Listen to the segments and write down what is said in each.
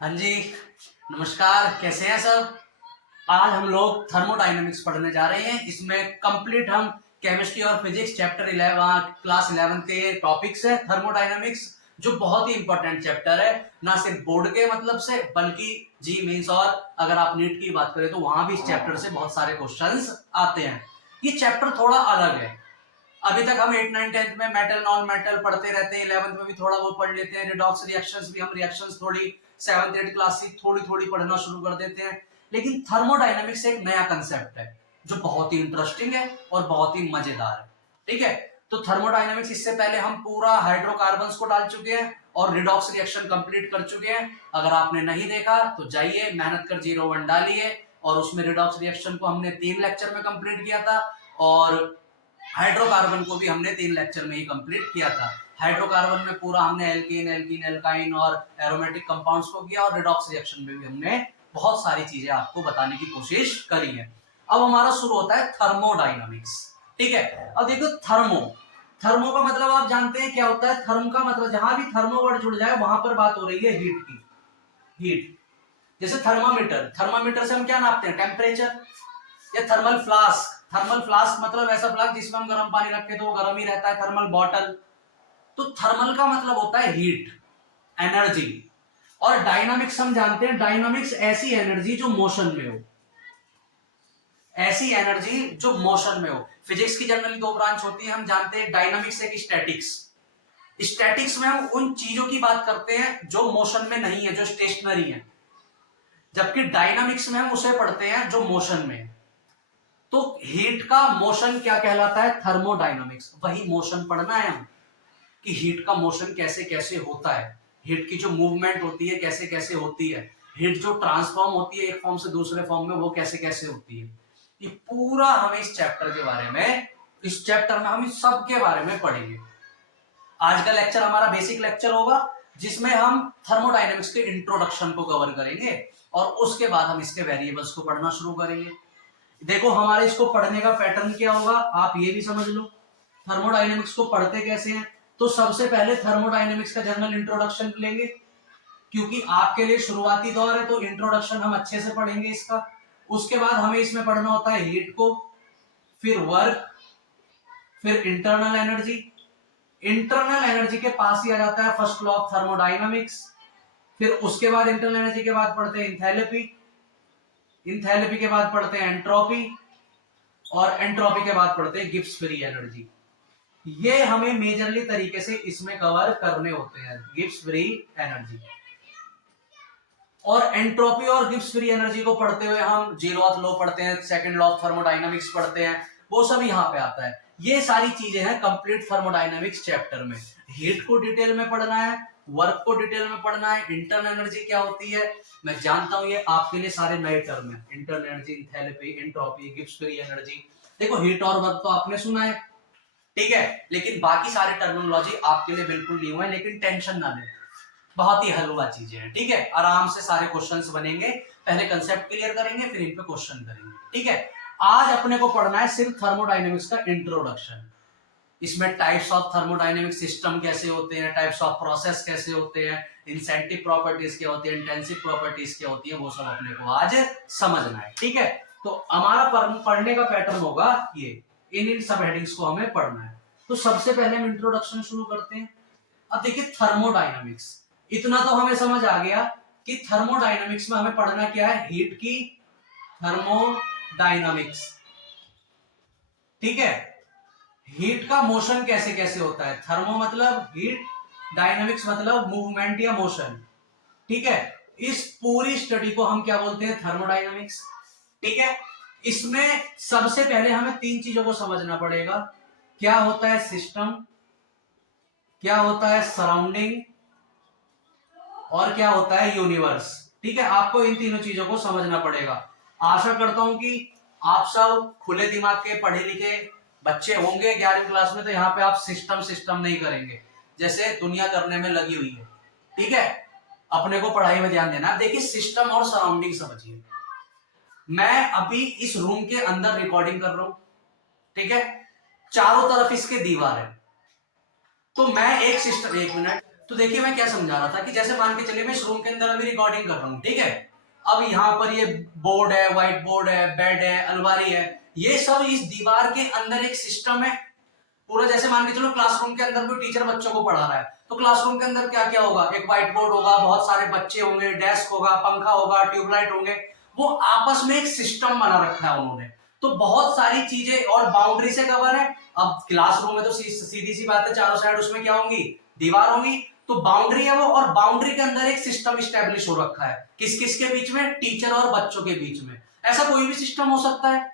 हाँ जी, नमस्कार। कैसे हैं सब? आज हम लोग थर्मोडायनेमिक्स पढ़ने जा रहे हैं। इसमें कंप्लीट हम केमिस्ट्री और फिजिक्स चैप्टर 11 क्लास 11 के टॉपिक्स है थर्मोडायनेमिक्स, जो बहुत ही इंपॉर्टेंट चैप्टर है, ना सिर्फ बोर्ड के मतलब से बल्कि जी मीन्स और अगर आप नीट की बात करें तो वहां भी इस चैप्टर से बहुत सारे क्वेश्चंस आते हैं। ये चैप्टर थोड़ा अलग है। अभी तक हम 8 9 10th में मेटल नॉन मेटल पढ़ते रहते हैं, 11th में भी थोड़ा वो पढ़ लेते हैं, रिडॉक्स रिएक्शंस भी हम रिएक्शंस थोड़ी 7th 8th क्लास से थोड़ी थोड़ी पढ़ना शुरू कर देते हैं। लेकिन थर्मोडायनेमिक्स एक नया कंसेप्ट है जो बहुत ही इंटरेस्टिंग है और बहुत ही मजेदार है। ठीक है, तो थर्मोडायनेमिक्स इससे पहले हम पूरा हाइड्रोकार्बन्स को डाल चुके हैं और रिडॉक्स रिएक्शन कंप्लीट कर चुके हैं। अगर आपने नहीं देखा तो जाइए मेहनत कर 01 डालिए, और उसमें रिडॉक्स रिएक्शन को हमने 3 लेक्चर में कंप्लीट किया था और हाइड्रोकार्बन को भी हमने 3 लेक्चर में ही कंप्लीट किया था। हाइड्रोकार्बन में पूरा हमने एल्कीन एल्कीन एल्काइन और एरोमेटिक कंपाउंड्स को किया, और रिडॉक्स रिएक्शन में भी हमने बहुत सारी चीजें आपको बताने की कोशिश करी है। अब हमारा शुरू होता है थर्मोडायनामिक्स। ठीक है, अब देखो थर्मो थर्मो का मतलब आप जानते हैं क्या होता है। थर्म का मतलब जहां भी थर्मो वर्ड जुड़ जाए वहां पर बात हो रही है हीट की। हीट, जैसे थर्मामीटर, थर्मामीटर से हम क्या नापते हैं? टेम्परेचर। या थर्मल फ्लास्क, थर्मल फ्लास्क मतलब ऐसा फ्लास्क जिसमें हम गर्म पानी रखते तो वो गर्म ही रहता है, थर्मल बॉटल। तो थर्मल का मतलब होता है हीट, एनर्जी। और डायनामिक्स हम जानते हैं, डायनामिक्स ऐसी एनर्जी जो मोशन में हो, ऐसी एनर्जी जो मोशन में हो। फिजिक्स की जनरली 2 ब्रांच होती है, हम जानते हैं डायनामिक्स एक स्टैटिक्स। स्टैटिक्स में हम उन चीजों की बात करते हैं जो मोशन में नहीं है, जो स्टेशनरी है, जबकि डायनामिक्स में हम उसे पढ़ते हैं जो मोशन में है। तो हीट का मोशन क्या कहलाता है? थर्मोडायनामिक्स। वही मोशन पढ़ना है हम, कि हीट का मोशन कैसे कैसे होता है, हीट की जो मूवमेंट होती है कैसे कैसे होती है, हीट जो ट्रांसफॉर्म होती है एक फॉर्म से दूसरे फॉर्म में वो कैसे कैसे होती है। ये पूरा हमें इस चैप्टर के बारे में, इस चैप्टर में हम इस सब के बारे में पढ़ेंगे। आज का लेक्चर हमारा बेसिक लेक्चर होगा, जिसमें हम थर्मोडायनेमिक्स के इंट्रोडक्शन को कवर करेंगे और उसके बाद हम इसके वेरिएबल्स को पढ़ना शुरू करेंगे। देखो हमारे इसको पढ़ने का पैटर्न क्या होगा, आप ये भी समझ लो। थर्मोडायनेमिक्स को पढ़ते कैसे हैं? तो सबसे पहले थर्मोडायनेमिक्स का जनरल इंट्रोडक्शन लेंगे, क्योंकि आपके लिए शुरुआती दौर है, तो इंट्रोडक्शन हम अच्छे से पढ़ेंगे इसका। उसके बाद हमें इसमें पढ़ना होता है हीट को, फिर वर्क, फिर इंटरनल एनर्जी। इंटरनल एनर्जी के पास ही आ जाता है फर्स्ट लॉ ऑफ थर्मोडायनामिक्स। फिर उसके बाद इंटरनल एनर्जी के बाद पढ़ते हैं इंथैल्पी, इंथैल्पी के बाद पढ़ते हैं एंट्रोपी, और एंट्रोपी के बाद पढ़ते हैं गिब्स फ्री एनर्जी। ये हमें मेजरली तरीके से इसमें कवर करने होते हैं, गिब्स फ्री एनर्जी। और एंट्रोपी और गिब्स फ्री एनर्जी को पढ़ते हुए हम जीरोथ लॉ पढ़ते हैं, सेकंड लॉ ऑफ थर्मोडायनामिक्स पढ़ते हैं, वो सब यहाँ पे आता है। ये सारी चीजें हैं कंप्लीट थर्मोडायनामिक्स चैप्टर में। हीट को डिटेल में पढ़ना है, वर्क को डिटेल में पढ़ना है, इंटरनल एनर्जी क्या होती है। मैं जानता हूं ये आपके लिए सारे नए टर्म है, internal energy, enthalpy, entropy, Gibbs free energy. देखो हीट और वर्क तो आपने सुना है, ठीक है, लेकिन बाकी सारे टर्मिनोलॉजी आपके लिए बिल्कुल न्यू है। लेकिन टेंशन ना लें, बहुत ही हलवा चीजें हैं। ठीक है, आराम से सारे क्वेश्चंस बनेंगे। पहले कंसेप्ट क्लियर करेंगे, फिर इन पे क्वेश्चन करेंगे। ठीक है, आज अपने को पढ़ना है सिर्फ थर्मोडायनेमिक्स का इंट्रोडक्शन। इसमें टाइप्स ऑफ थर्मोडायनेमिक सिस्टम कैसे होते हैं, टाइप्स ऑफ प्रोसेस कैसे होते हैं, इंसेंटिव प्रॉपर्टीज क्या होती है, इंटेंसिव प्रॉपर्टीज क्या होती है, वो सब अपने को आज समझना है। ठीक है, तो हमारा पढ़ने का पैटर्न होगा ये, इन सब हेडिंग्स को हमें पढ़ना है। तो सबसे पहले हम इंट्रोडक्शन शुरू करते हैं। अब देखिए थर्मोडायनामिक्स, इतना तो हमें समझ आ गया कि थर्मोडायनामिक्स में हमें पढ़ना क्या है, हीट की थर्मोडायनामिक्स। ठीक है, हीट का मोशन कैसे कैसे होता है, थर्मो मतलब हीट, डायनामिक्स मतलब मूवमेंट या मोशन। ठीक है, इस पूरी स्टडी को हम क्या बोलते हैं, थर्मोडायनामिक्स। ठीक है, इसमें सबसे पहले हमें 3 चीजों को समझना पड़ेगा। क्या होता है सिस्टम, क्या होता है सराउंडिंग, और क्या होता है यूनिवर्स। ठीक है, आपको इन तीनों चीजों को समझना पड़ेगा। आशा करता हूं कि आप सब खुले दिमाग के पढ़े लिखे बच्चे होंगे 11वीं क्लास में, तो यहाँ पे आप सिस्टम सिस्टम नहीं करेंगे जैसे दुनिया करने में लगी हुई है। ठीक है, अपने को पढ़ाई में ध्यान देना। देखिए सिस्टम और सराउंडिंग समझिए। मैं अभी इस रूम के अंदर रिकॉर्डिंग कर रहा हूं, ठीक है, चारों तरफ इसके दीवार है, तो मैं एक सिस्टम, एक मिनट, तो देखिए मैं क्या समझा रहा था कि जैसे मान के चलिए मैं इस रूम के अंदर अभी रिकॉर्डिंग कर रहा हूँ, ठीक है। अब यहाँ पर ये बोर्ड है, व्हाइट बोर्ड है, बेड है, अलमारी है, ये सब इस दीवार के अंदर एक सिस्टम है पूरा। जैसे मान के चलो क्लासरूम के अंदर कोई टीचर बच्चों को पढ़ा रहा है, तो क्लासरूम के अंदर क्या क्या होगा, एक व्हाइट बोर्ड होगा, बहुत सारे बच्चे होंगे, डेस्क होगा, पंखा होगा, ट्यूबलाइट होंगे, वो आपस में एक सिस्टम बना रखा है उन्होंने। तो बहुत सारी चीजें और बाउंड्री से कवर है। अब क्लासरूम में तो सीधी सी बात है, चारों साइड उसमें क्या होंगी, दीवार होंगी, तो बाउंड्री है वो, और बाउंड्री के अंदर एक सिस्टम स्टैब्लिश हो रखा है, किस किस के बीच में, टीचर और बच्चों के बीच में। ऐसा कोई भी सिस्टम हो सकता है।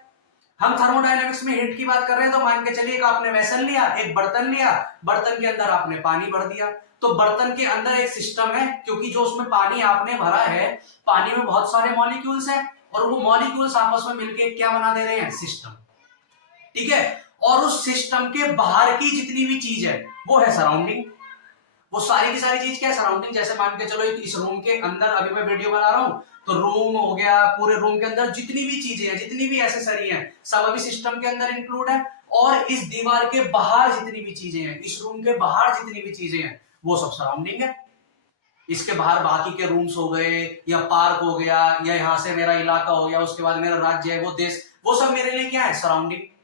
हम थर्मोडायनेमिक्स में हीट की बात कर रहे हैं, तो मान के चलिए आपने वेसल लिया, एक बर्तन लिया, बर्तन के अंदर आपने पानी भर दिया, तो बर्तन के अंदर एक सिस्टम है, क्योंकि जो उसमें पानी आपने भरा है, पानी में बहुत सारे मॉलिक्यूल्स हैं, और वो मॉलिक्यूल्स आपस में मिलकर क्या बना दे रहे हैं, सिस्टम, ठीक है। और उस सिस्टम के बाहर की जितनी भी चीज है वो है सराउंडिंग। वो सारी की सारी चीज क्या है, सराउंडिंग। जैसे मान के चलो इस रूम के अंदर अभी मैं वीडियो बना रहा हूं, तो रूम हो गया, पूरे रूम के अंदर जितनी भी चीजें हैं, जितनी भी एसेसरी हैं, सब अभी सिस्टम के अंदर इंक्लूड है। और इस दीवार के बाहर जितनी भी चीजें हैं, इस रूम के बाहर जितनी भी चीजें हैं, वो सब सराउंडिंग है। इसके बाहर बाकी के रूम्स हो गए, या पार्क हो गया, या यहां से मेरा इलाका हो गया, उसके बाद मेरा राज्य है, वो देश, वो सब मेरे लिए क्या है, सराउंडिंग।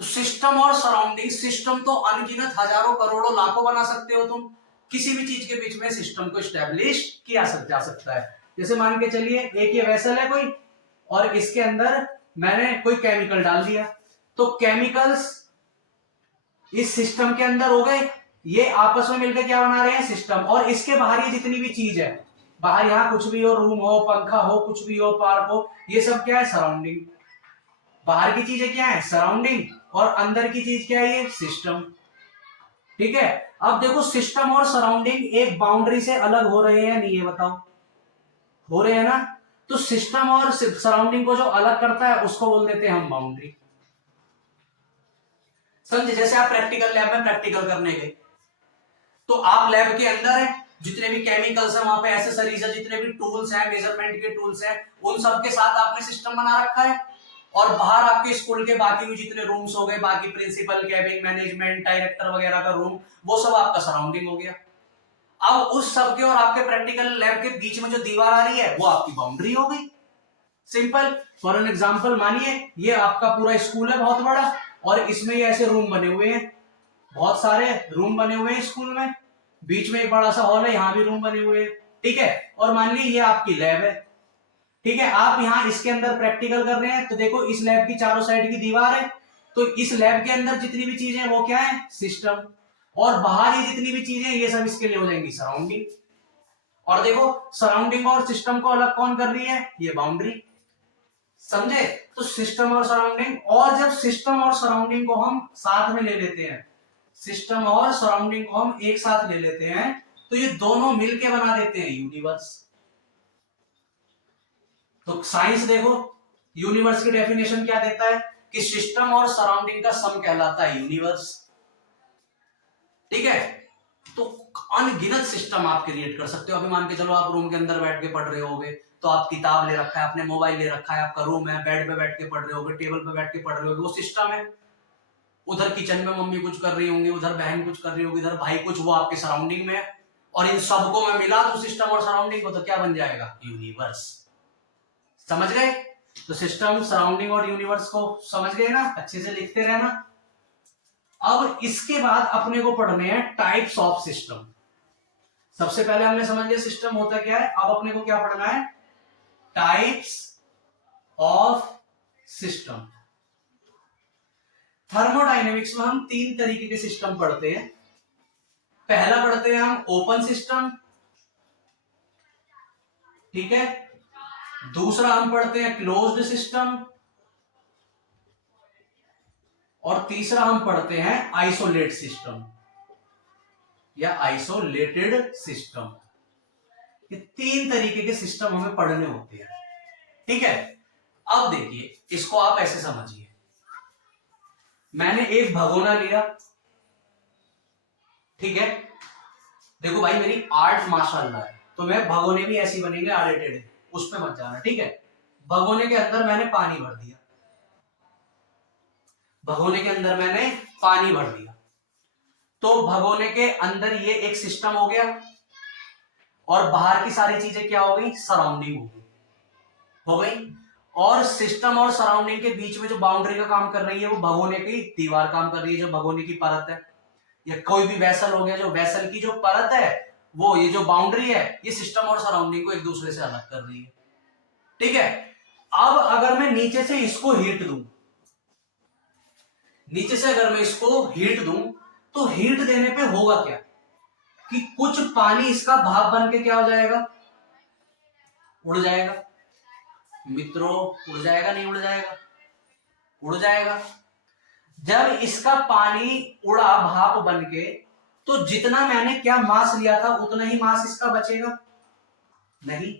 तो सिस्टम और सराउंडिंग, सिस्टम तो अनगिनत हजारों करोड़ों लाखों बना सकते हो तुम। किसी भी चीज के बीच में सिस्टम को स्टैब्लिश किया जा सकता है। जैसे मान के चलिए एक ये वेसल है कोई, और इसके अंदर मैंने कोई केमिकल डाल दिया, तो केमिकल्स इस सिस्टम के अंदर हो गए, ये आपस में मिलकर क्या बना रहे हैं, सिस्टम। और इसके बाहर ये जितनी भी चीज है, बाहर यहाँ कुछ भी हो, रूम हो, पंखा हो, कुछ भी हो, पार्क हो, ये सब क्या है, सराउंडिंग। बाहर की चीजें क्या है, सराउंडिंग, और अंदर की चीज क्या है, ये सिस्टम, ठीक है। अब देखो सिस्टम और सराउंडिंग एक बाउंड्री से अलग हो रहे हैं या नहीं, ये बताओ, हो रहे हैं ना। तो सिस्टम और सराउंडिंग को जो अलग करता है उसको बोल देते हैं हम बाउंड्री। समझे। जैसे आप प्रैक्टिकल लैब में प्रैक्टिकल करने गए, तो आप लैब के अंदर है, जितने भी केमिकल्स हैं वहां पे, एसेसरीज है, जितने भी टूल्स हैं, मेजरमेंट के टूल्स हैं, उन सब के साथ आपने सिस्टम बना रखा है। और बाहर आपके स्कूल के बाकी भी जितने रूम्स हो गए, बाकी प्रिंसिपल, कैबिन, मैनेजमेंट, डायरेक्टर वगैरह का रूम, वो सब आपका सराउंडिंग हो गया। अब उस सब के और आपके प्रैक्टिकल लैब के बीच में जो दीवार आ रही है, वो आपकी बाउंड्री हो गई। सिंपल। फॉर एन एग्जांपल, मानिए ये आपका पूरा स्कूल है बहुत बड़ा, और इसमें ये ऐसे रूम बने हुए हैं, बहुत सारे रूम बने हुए हैं स्कूल में, बीच में एक बड़ा सा हॉल है, यहाँ भी रूम बने हुए हैं, ठीक है। और मान ली ये आपकी लैब है, ठीक है। आप यहाँ इसके अंदर प्रैक्टिकल कर रहे हैं, तो देखो इस लैब की चारों साइड की दीवार है, तो इस लैब के अंदर जितनी भी चीजें हैं वो क्या है, सिस्टम। और बाहर ये जितनी भी चीजें हैं, ये सब इसके लिए हो जाएंगी सराउंडिंग। और देखो सराउंडिंग और सिस्टम को अलग कौन कर रही है, ये बाउंड्री। समझे। तो सिस्टम और सराउंडिंग, और जब सिस्टम और सराउंडिंग को हम साथ में ले लेते हैं, सिस्टम और सराउंडिंग को हम एक साथ ले लेते हैं, तो ये दोनों मिलके बना देते हैं यूनिवर्स। तो साइंस देखो, यूनिवर्स की डेफिनेशन क्या देता है, कि सिस्टम और सराउंडिंग का सम कहलाता है यूनिवर्स, ठीक है। तो अनगिनत सिस्टम आप क्रिएट कर सकते हो। अभी मान के चलो आप रूम के अंदर बैठ के पढ़ रहे होगे, तो आप किताब ले रखा है, आपने मोबाइल ले रखा है, आपका रूम है, बेड पे बैठ के पढ़ रहे होगे, टेबल पे बैठ के पढ़ रहे होगे, वो सिस्टम है। उधर किचन में मम्मी कुछ कर रही होंगी, उधर बहन कुछ कर रही होगी, इधर भाई कुछ, वो आपके सराउंडिंग में है। और इन सबको मैं मिला दूं सिस्टम और सराउंडिंग को, तो क्या बन जाएगा, यूनिवर्स। समझ गए। तो सिस्टम, सराउंडिंग और यूनिवर्स को समझ गए ना, अच्छे से लिखते रहना। अब इसके बाद अपने को पढ़ने हैं टाइप्स ऑफ सिस्टम। सबसे पहले हमने समझ लिया सिस्टम होता क्या है, अब अपने को क्या पढ़ना है, टाइप्स ऑफ सिस्टम। थर्मोडायनेमिक्स में हम 3 तरीके के सिस्टम पढ़ते हैं। पहला पढ़ते हैं हम ओपन सिस्टम, ठीक है। दूसरा हम पढ़ते हैं क्लोज्ड सिस्टम, और तीसरा हम पढ़ते हैं आइसोलेट सिस्टम या आइसोलेटेड सिस्टम। ये 3 तरीके के सिस्टम हमें पढ़ने होते हैं, ठीक है। अब देखिए, इसको आप ऐसे समझिए, मैंने एक भगोना लिया, ठीक है। देखो भाई मेरी आर्ट माशाल्लाह है, तो मैं भगोने भी ऐसी बनेंगे आड़े टेढ़े, उस पे मत जाना, ठीक है। भगोने के अंदर मैंने पानी भर दिया, भगोने के अंदर मैंने पानी भर दिया, तो भगोने के अंदर ये एक सिस्टम हो गया और बाहर की सारी चीजें क्या हो गई, सराउंडिंग हो गई। और सिस्टम और सराउंडिंग के बीच में जो बाउंड्री का काम कर रही है वो भगोने की दीवार काम कर रही है, जो भगोने की परत है, या कोई भी वेसल हो गया, जो वेसल की जो परत है वो, ये जो बाउंड्री है ये सिस्टम और सराउंडिंग को एक दूसरे से अलग कर रही है। ठीक है, अब अगर मैं नीचे से इसको हीट दूं, नीचे से अगर मैं इसको हीट दूं तो हीट देने पे होगा क्या कि कुछ पानी इसका भाप बन के क्या हो जाएगा, उड़ जाएगा। मित्रों उड़ जाएगा, नहीं उड़ जाएगा, उड़ जाएगा। जब इसका पानी उड़ा भाप बन के, तो जितना मैंने क्या मास लिया था उतना ही मास इसका बचेगा, नहीं।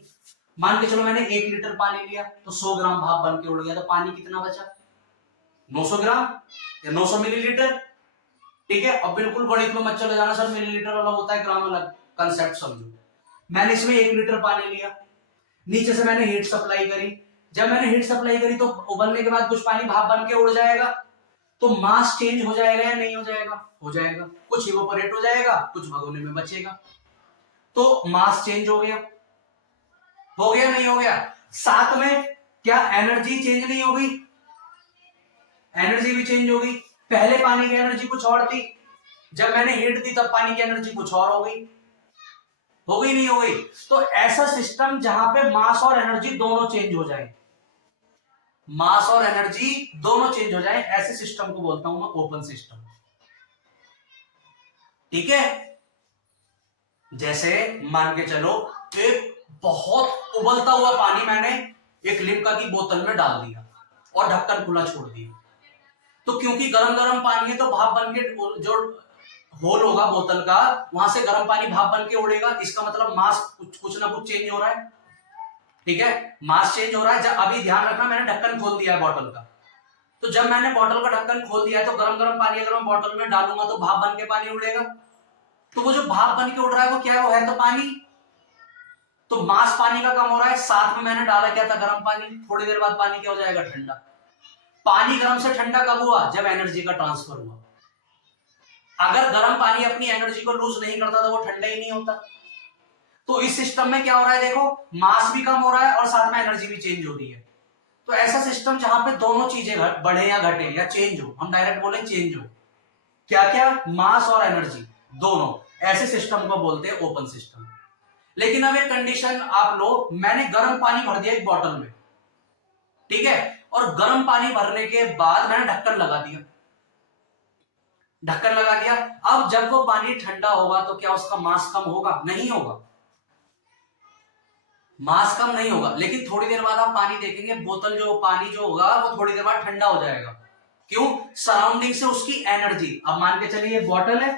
मान के चलो मैंने 1 लीटर पानी लिया तो 100 ग्राम भाप बन के उड़ गया, तो पानी कितना बचा, 900 ग्राम या 900 मिलीलीटर। ठीक है, अब बिल्कुल बड़ी में मत चले जाना, सर मिलीलीटर अलग होता है, ग्राम अलग, कंसेप्ट समझो। मैंने इसमें 1 लीटर पानी लिया, नीचे से मैंने हीट सप्लाई करी, जब मैंने हीट सप्लाई करी तो उबलने के बाद कुछ पानी भाप बन के उड़ जाएगा, तो मास चेंज हो जाएगा या नहीं हो जाएगा, हो जाएगा। कुछ इवोपरेट हो जाएगा, कुछ भगोने में बचेगा, तो मास चेंज हो गया, हो गया नहीं हो गया। साथ में क्या एनर्जी चेंज नहीं हो गई, एनर्जी भी चेंज हो गई। पहले पानी की एनर्जी कुछ और थी, जब मैंने हीट दी तब पानी की एनर्जी कुछ और हो गई, हो गई नहीं हो गई। तो ऐसा सिस्टम जहां पे मास और एनर्जी दोनों चेंज हो जाए, मास और एनर्जी दोनों चेंज हो जाए, ऐसे सिस्टम को बोलता हूं मैं ओपन सिस्टम। ठीक है, जैसे मान के चलो एक बहुत उबलता हुआ पानी मैंने एक लिम्का की बोतल में डाल दिया और ढक्कन खुला छोड़ दिया, तो क्योंकि गरम गरम पानी है तो भाप बन के जो होल होगा बोतल का, वहां से गर्म पानी भाप बन के उड़ेगा, इसका मतलब मास कुछ ना कुछ चेंज हो रहा है। ठीक है, मास चेंज हो रहा है। जब अभी ध्यान रखना, मैंने ढक्कन खोल दिया है बॉटल का, तो जब मैंने बॉटल का ढक्कन खोल दिया है तो गरम गरम पानी अगर मैं बॉटल में डालूंगा तो भाप बन के पानी उड़ेगा, तो वो जो भाप बन के उड़ रहा है वो क्या है, वो है तो पानी। तो मास पानी का कम हो रहा है, साथ में मैंने डाला क्या था, गर्म पानी। थोड़ी देर बाद पानी क्या हो जाएगा, ठंडा। पानी गर्म से ठंडा कब हुआ, जब एनर्जी का ट्रांसफर हुआ। अगर गर्म पानी अपनी एनर्जी को लूज नहीं करता तो वो ठंडा ही नहीं होता। तो इस सिस्टम में क्या हो रहा है, देखो मास भी कम हो रहा है और साथ में एनर्जी भी चेंज हो रही है। तो ऐसा सिस्टम जहां पे दोनों चीजें बढ़े या घटे या चेंज हो, हम डायरेक्ट बोले चेंज हो, क्या क्या, मास और एनर्जी दोनों, ऐसे सिस्टम को बोलते हैं ओपन सिस्टम। लेकिन अब एक कंडीशन आप लो, मैंने गर्म पानी भर दिया एक बॉटल में, ठीक है, और गर्म पानी भरने के बाद मैंने ढक्कन लगा दिया, ढक्कन लगा दिया। अब जब वो पानी ठंडा होगा तो क्या उसका मास कम होगा, नहीं होगा, मास कम नहीं होगा। लेकिन थोड़ी देर बाद आप पानी देखेंगे, बोतल जो पानी जो होगा वो थोड़ी देर बाद ठंडा हो जाएगा। क्यों, सराउंडिंग से उसकी एनर्जी, अब मान के चलिए ये बॉटल है,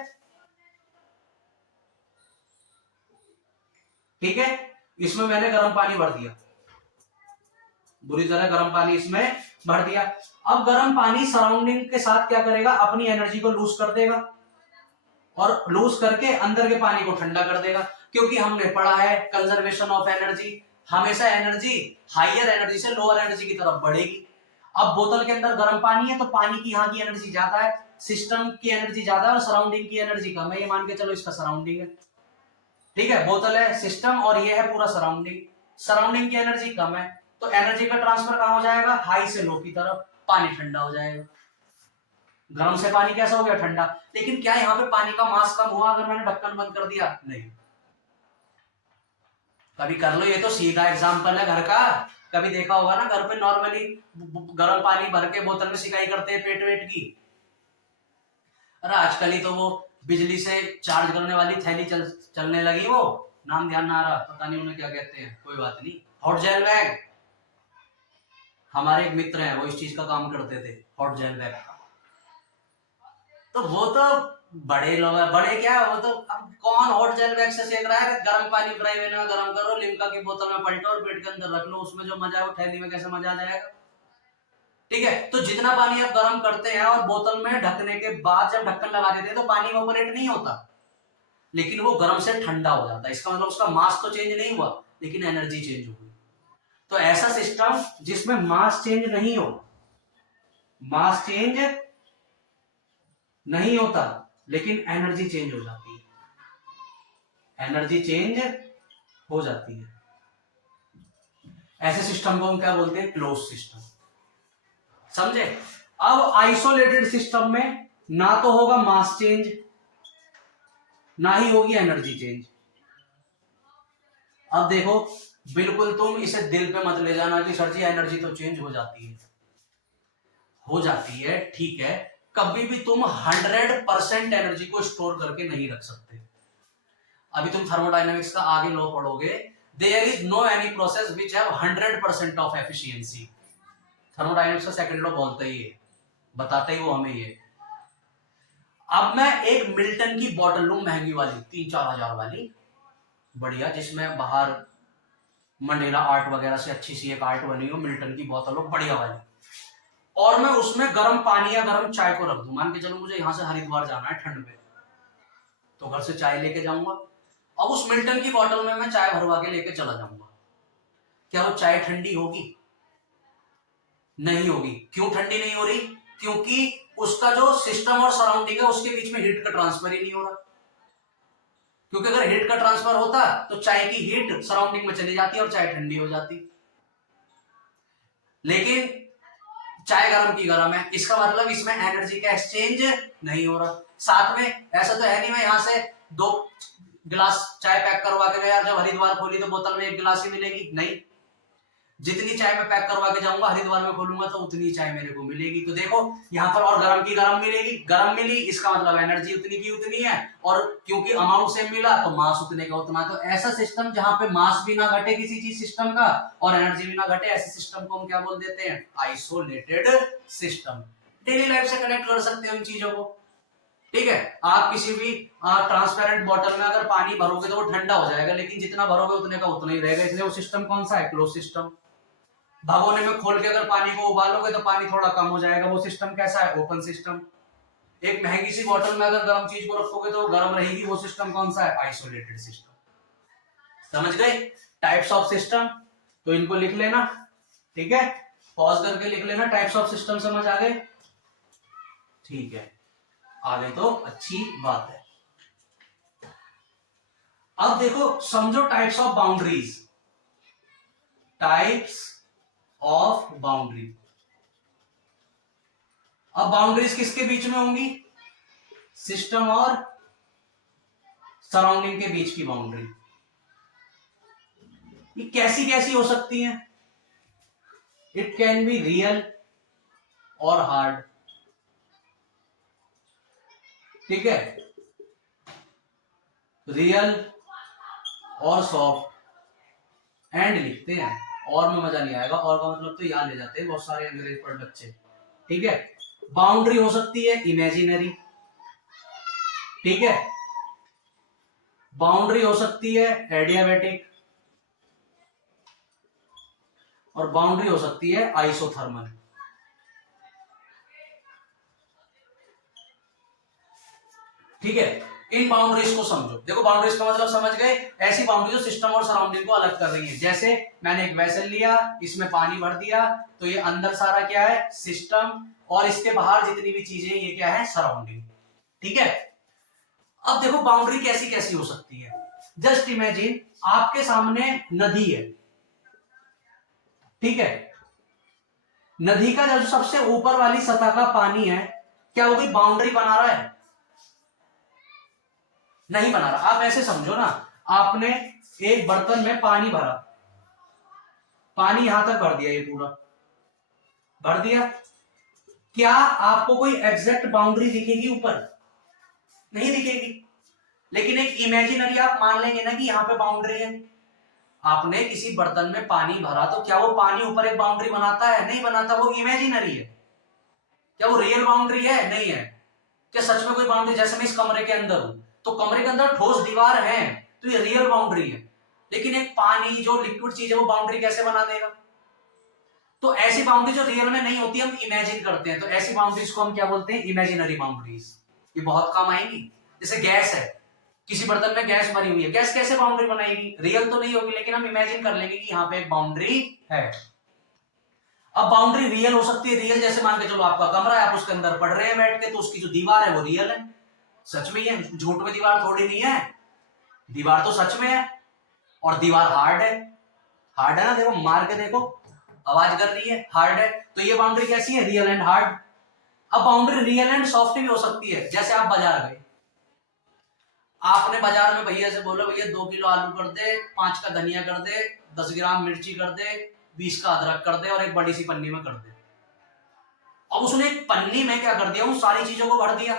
ठीक है, इसमें मैंने गर्म पानी भर दिया, बुरी तरह गर्म पानी इसमें भर दिया। अब गर्म पानी सराउंडिंग के साथ क्या करेगा, अपनी एनर्जी को लूज कर देगा और लूज करके अंदर के पानी को ठंडा कर देगा, क्योंकि हमने पढ़ा है कंजर्वेशन ऑफ एनर्जी, हमेशा एनर्जी हायर एनर्जी से लोअर एनर्जी की तरफ बढ़ेगी। अब बोतल के अंदर गर्म पानी है तो पानी की यहाँ की एनर्जी ज्यादा है, सिस्टम की एनर्जी ज्यादा है और सराउंडिंग की एनर्जी कम है, ये मान के चलो इसका सराउंडिंग है। ठीक है, बोतल है सिस्टम और ये है पूरा सराउंडिंग, सराउंडिंग की एनर्जी कम है, तो एनर्जी का ट्रांसफर कहां हो जाएगा, हाई से लो की तरफ, पानी ठंडा हो जाएगा। गर्म से पानी कैसा हो गया, ठंडा। लेकिन क्या यहाँ पे पानी का मास कम हुआ अगर मैंने ढक्कन बंद कर दिया, नहीं। कभी कर लो, ये तो सीधा एग्जांपल है घर का, कभी देखा होगा ना घर पे नॉर्मली गर्म पानी भर के बोतल में सिकाई करते हैं पेट वेट की। अरे आजकल ही तो वो बिजली से चार्ज करने वाली थैली चलने लगी, वो नाम ध्यान ना आ रहा, पता नहीं उन्हें क्या कहते हैं, कोई बात नहीं, हॉट जेल बैग। हमारे एक मित्र हैं वो इस चीज का काम करते थे, हॉट जेल बैग का। तो वो तो बड़े लोग हैं, बड़े क्या, वो तो अब कौन हॉट जेल बैग से सेक रहा है, गर्म पानी फ्राई में गर्म करो, लिम्का की बोतल में पलटो और पेट के अंदर रख लो, उसमें जो मजा है वो थैली में कैसे मजा आ जाएगा। ठीक है, तो जितना पानी आप गर्म करते हैं और बोतल में ढकने के बाद जब ढक्कन लगा देते हैं तो पानी इवेपोरेट नहीं होता, लेकिन वो गर्म से ठंडा हो जाता है। इसका मतलब उसका मास तो चेंज नहीं हुआ लेकिन एनर्जी चेंज हो गई। तो ऐसा सिस्टम जिसमें मास चेंज नहीं हो, मास चेंज नहीं होता, लेकिन एनर्जी चेंज हो जाती है, एनर्जी चेंज हो जाती है। ऐसे सिस्टम को हम क्या बोलते हैं? Close system. समझे? अब आइसोलेटेड सिस्टम में ना तो होगा मास चेंज, ना ही होगी एनर्जी चेंज। अब देखो, बिल्कुल तुम इसे दिल पे मत ले जाना कि सर जी एनर्जी तो चेंज हो जाती है। हो जाती है, ठीक है, कभी भी तुम 100% एनर्जी को स्टोर करके नहीं रख सकते। अभी तुम थर्मोडायनेमिक्स का आगे लॉ पढ़ोगे, there is no any process which have 100% of efficiency. Thermodynamics का सेकंड लॉ बोलता ही है, बताते ही वो हमें ये। अब मैं एक मिल्टन की बोतल लूं, महंगी वाली 3-4 हजार वाली, बढ़िया, जिसमें बाहर मंडेला आर्ट वगैरह से अच्छी सी एक आर्ट बनी हो, मिल्टन की बोतल हो बढ़िया वाली, और मैं उसमें गर्म पानी या गर्म चाय को रख दूं। मान के चलो मुझे यहां से हरिद्वार जाना है ठंड में, तो घर से चाय लेके जाऊंगा। अब उस मिल्टन की बोतल में मैं चाय भरवा के लेके चला जाऊंगा, क्या वो चाय ठंडी होगी? नहीं होगी। क्यों ठंडी नहीं हो रही? क्योंकि उसका जो सिस्टम और सराउंडिंग है उसके बीच में हीट का ट्रांसफर ही नहीं हो रहा। क्योंकि अगर हीट का ट्रांसफर होता तो चाय की हीट सराउंडिंग में चली जाती और चाय ठंडी हो जाती। लेकिन चाय गरम की गरम है, इसका मतलब इसमें एनर्जी का एक्सचेंज नहीं हो रहा। साथ में ऐसा तो है नहीं मैं यहां से 2 गिलास चाय पैक करवा के यार जब हरिद्वार खोली तो बोतल में 1 गिलास ही मिलेगी, नहीं। जितनी चाय मैं पैक करवा के जाऊंगा हरिद्वार में खोलूंगा तो उतनी चाय मेरे को मिलेगी। तो देखो यहाँ पर और गरम की गरम मिलेगी, गरम मिली, इसका मतलब एनर्जी उतनी की उतनी है, और क्योंकि अमाउंट सेम मिला तो मास उतने का उतना। तो ऐसा सिस्टम जहां पे मास भी ना घटे किसी चीज सिस्टम का और एनर्जी भी ना घटे, ऐसे सिस्टम को हम क्या बोल देते हैं? Isolated system. डेली लाइफ से कनेक्ट कर सकते हैं उन चीजों को, ठीक है। आप किसी भी ट्रांसपेरेंट बॉटल में अगर पानी भरोगे तो वो ठंडा हो जाएगा, लेकिन जितना भरोगे उतने का उतना ही रहेगा, इसलिए वो सिस्टम कौन सा है? Close system. भगोने में खोल के अगर पानी को उबालोगे तो पानी थोड़ा कम हो जाएगा, वो सिस्टम कैसा है? Open system. एक महंगी सी बोतल में अगर गर्म चीज को रखोगे तो वो गर्म रहेगी, वो सिस्टम कौन सा है? Isolated system. समझ गए टाइप्स ऑफ सिस्टम? तो इनको लिख लेना, ठीक है, पॉज करके लिख लेना। टाइप्स ऑफ सिस्टम समझ आ गए? ठीक है, आ गए तो अच्छी बात है। अब देखो, समझो types of boundaries. Types of boundary. अब बाउंड्रीज किसके बीच में होंगी? सिस्टम और सराउंडिंग के बीच की बाउंड्री। ये कैसी कैसी हो सकती हैं? इट कैन बी रियल और हार्ड, ठीक है, रियल और सॉफ्ट। एंड लिखते हैं, और में मजा नहीं आएगा, और का मतलब तो याद ले जाते हैं बहुत सारे अंग्रेज पढ़ बच्चे, ठीक है। बाउंड्री हो सकती है इमेजिनरी, ठीक है, बाउंड्री हो सकती है एडियाबैटिक, और बाउंड्री हो सकती है आइसोथर्मल। ठीक है, इन बाउंड्रीज को समझो। देखो बाउंड्रीज का मतलब समझ गए, ऐसी बाउंड्री जो सिस्टम और सराउंडिंग को अलग कर रही है। जैसे मैंने एक वेसल लिया, इसमें पानी भर दिया, तो ये अंदर सारा क्या है? सिस्टम, और इसके बाहर जितनी भी चीजें ये क्या है? सराउंडिंग, ठीक है। अब देखो बाउंड्री कैसी कैसी हो सकती है। जस्ट इमेजिन आपके सामने नदी है, ठीक है, नदी का जो सबसे ऊपर वाली सतह का पानी है, क्या वो कोई बाउंड्री बना रहा है? नहीं बना रहा। आप ऐसे समझो ना, आपने एक बर्तन में पानी भरा, पानी यहां तक भर दिया, ये पूरा भर दिया, क्या आपको कोई एग्जैक्ट बाउंड्री दिखेगी ऊपर? नहीं दिखेगी। लेकिन एक इमेजिनरी आप मान लेंगे ना कि यहां पे बाउंड्री है। आपने किसी बर्तन में पानी भरा, तो क्या वो पानी ऊपर एक बाउंड्री बनाता है? नहीं बनाता, वो इमेजिनरी है। क्या वो रियल बाउंड्री है? नहीं है। क्या सच में कोई बाउंड्री? जैसे मैं इस कमरे के अंदर हूं, तो कमरे के अंदर ठोस दीवार है, तो ये रियल बाउंड्री है। लेकिन एक पानी जो लिक्विड चीज है वो बाउंड्री कैसे बना देगा? तो ऐसी बाउंड्री जो रियल में नहीं होती, हम इमेजिन करते हैं, तो ऐसी बाउंड्रीज को हम क्या बोलते हैं? Imaginary boundaries. ये बहुत काम आएंगी। जैसे गैस है, किसी बर्तन में गैस भरी हुई है, गैस कैसे बाउंड्री बनाएगी? रियल तो नहीं होगी, लेकिन हम इमेजिन कर लेंगे कि यहाँ पे एक बाउंड्री है। अब बाउंड्री रियल हो सकती है, रियल जैसे मान के चलो आपका कमरा है, आप उसके अंदर पढ़ रहे हैं बैठ के, तो उसकी जो दीवार है वो रियल है, सच में ही है, झूठ में दीवार थोड़ी नहीं है, दीवार तो सच में है। और दीवार हार्ड है, हार्ड है ना, देखो मार के देखो, आवाज कर रही है, हार्ड है। तो ये बाउंड्री कैसी है, रियल एंड हार्ड। अब बाउंड्री रियल एंड सॉफ्ट भी हो सकती है। जैसे आप बाजार गए, आपने बाजार में भैया से बोला भैया 2 किलो आलू कर दे, 5 का धनिया कर दे, 10 ग्राम मिर्ची कर दे, 20 का अदरक कर दे और एक बड़ी सी पन्नी में कर दे। अब उसने एक पन्नी में क्या कर दिया, उन सारी चीजों को भर दिया।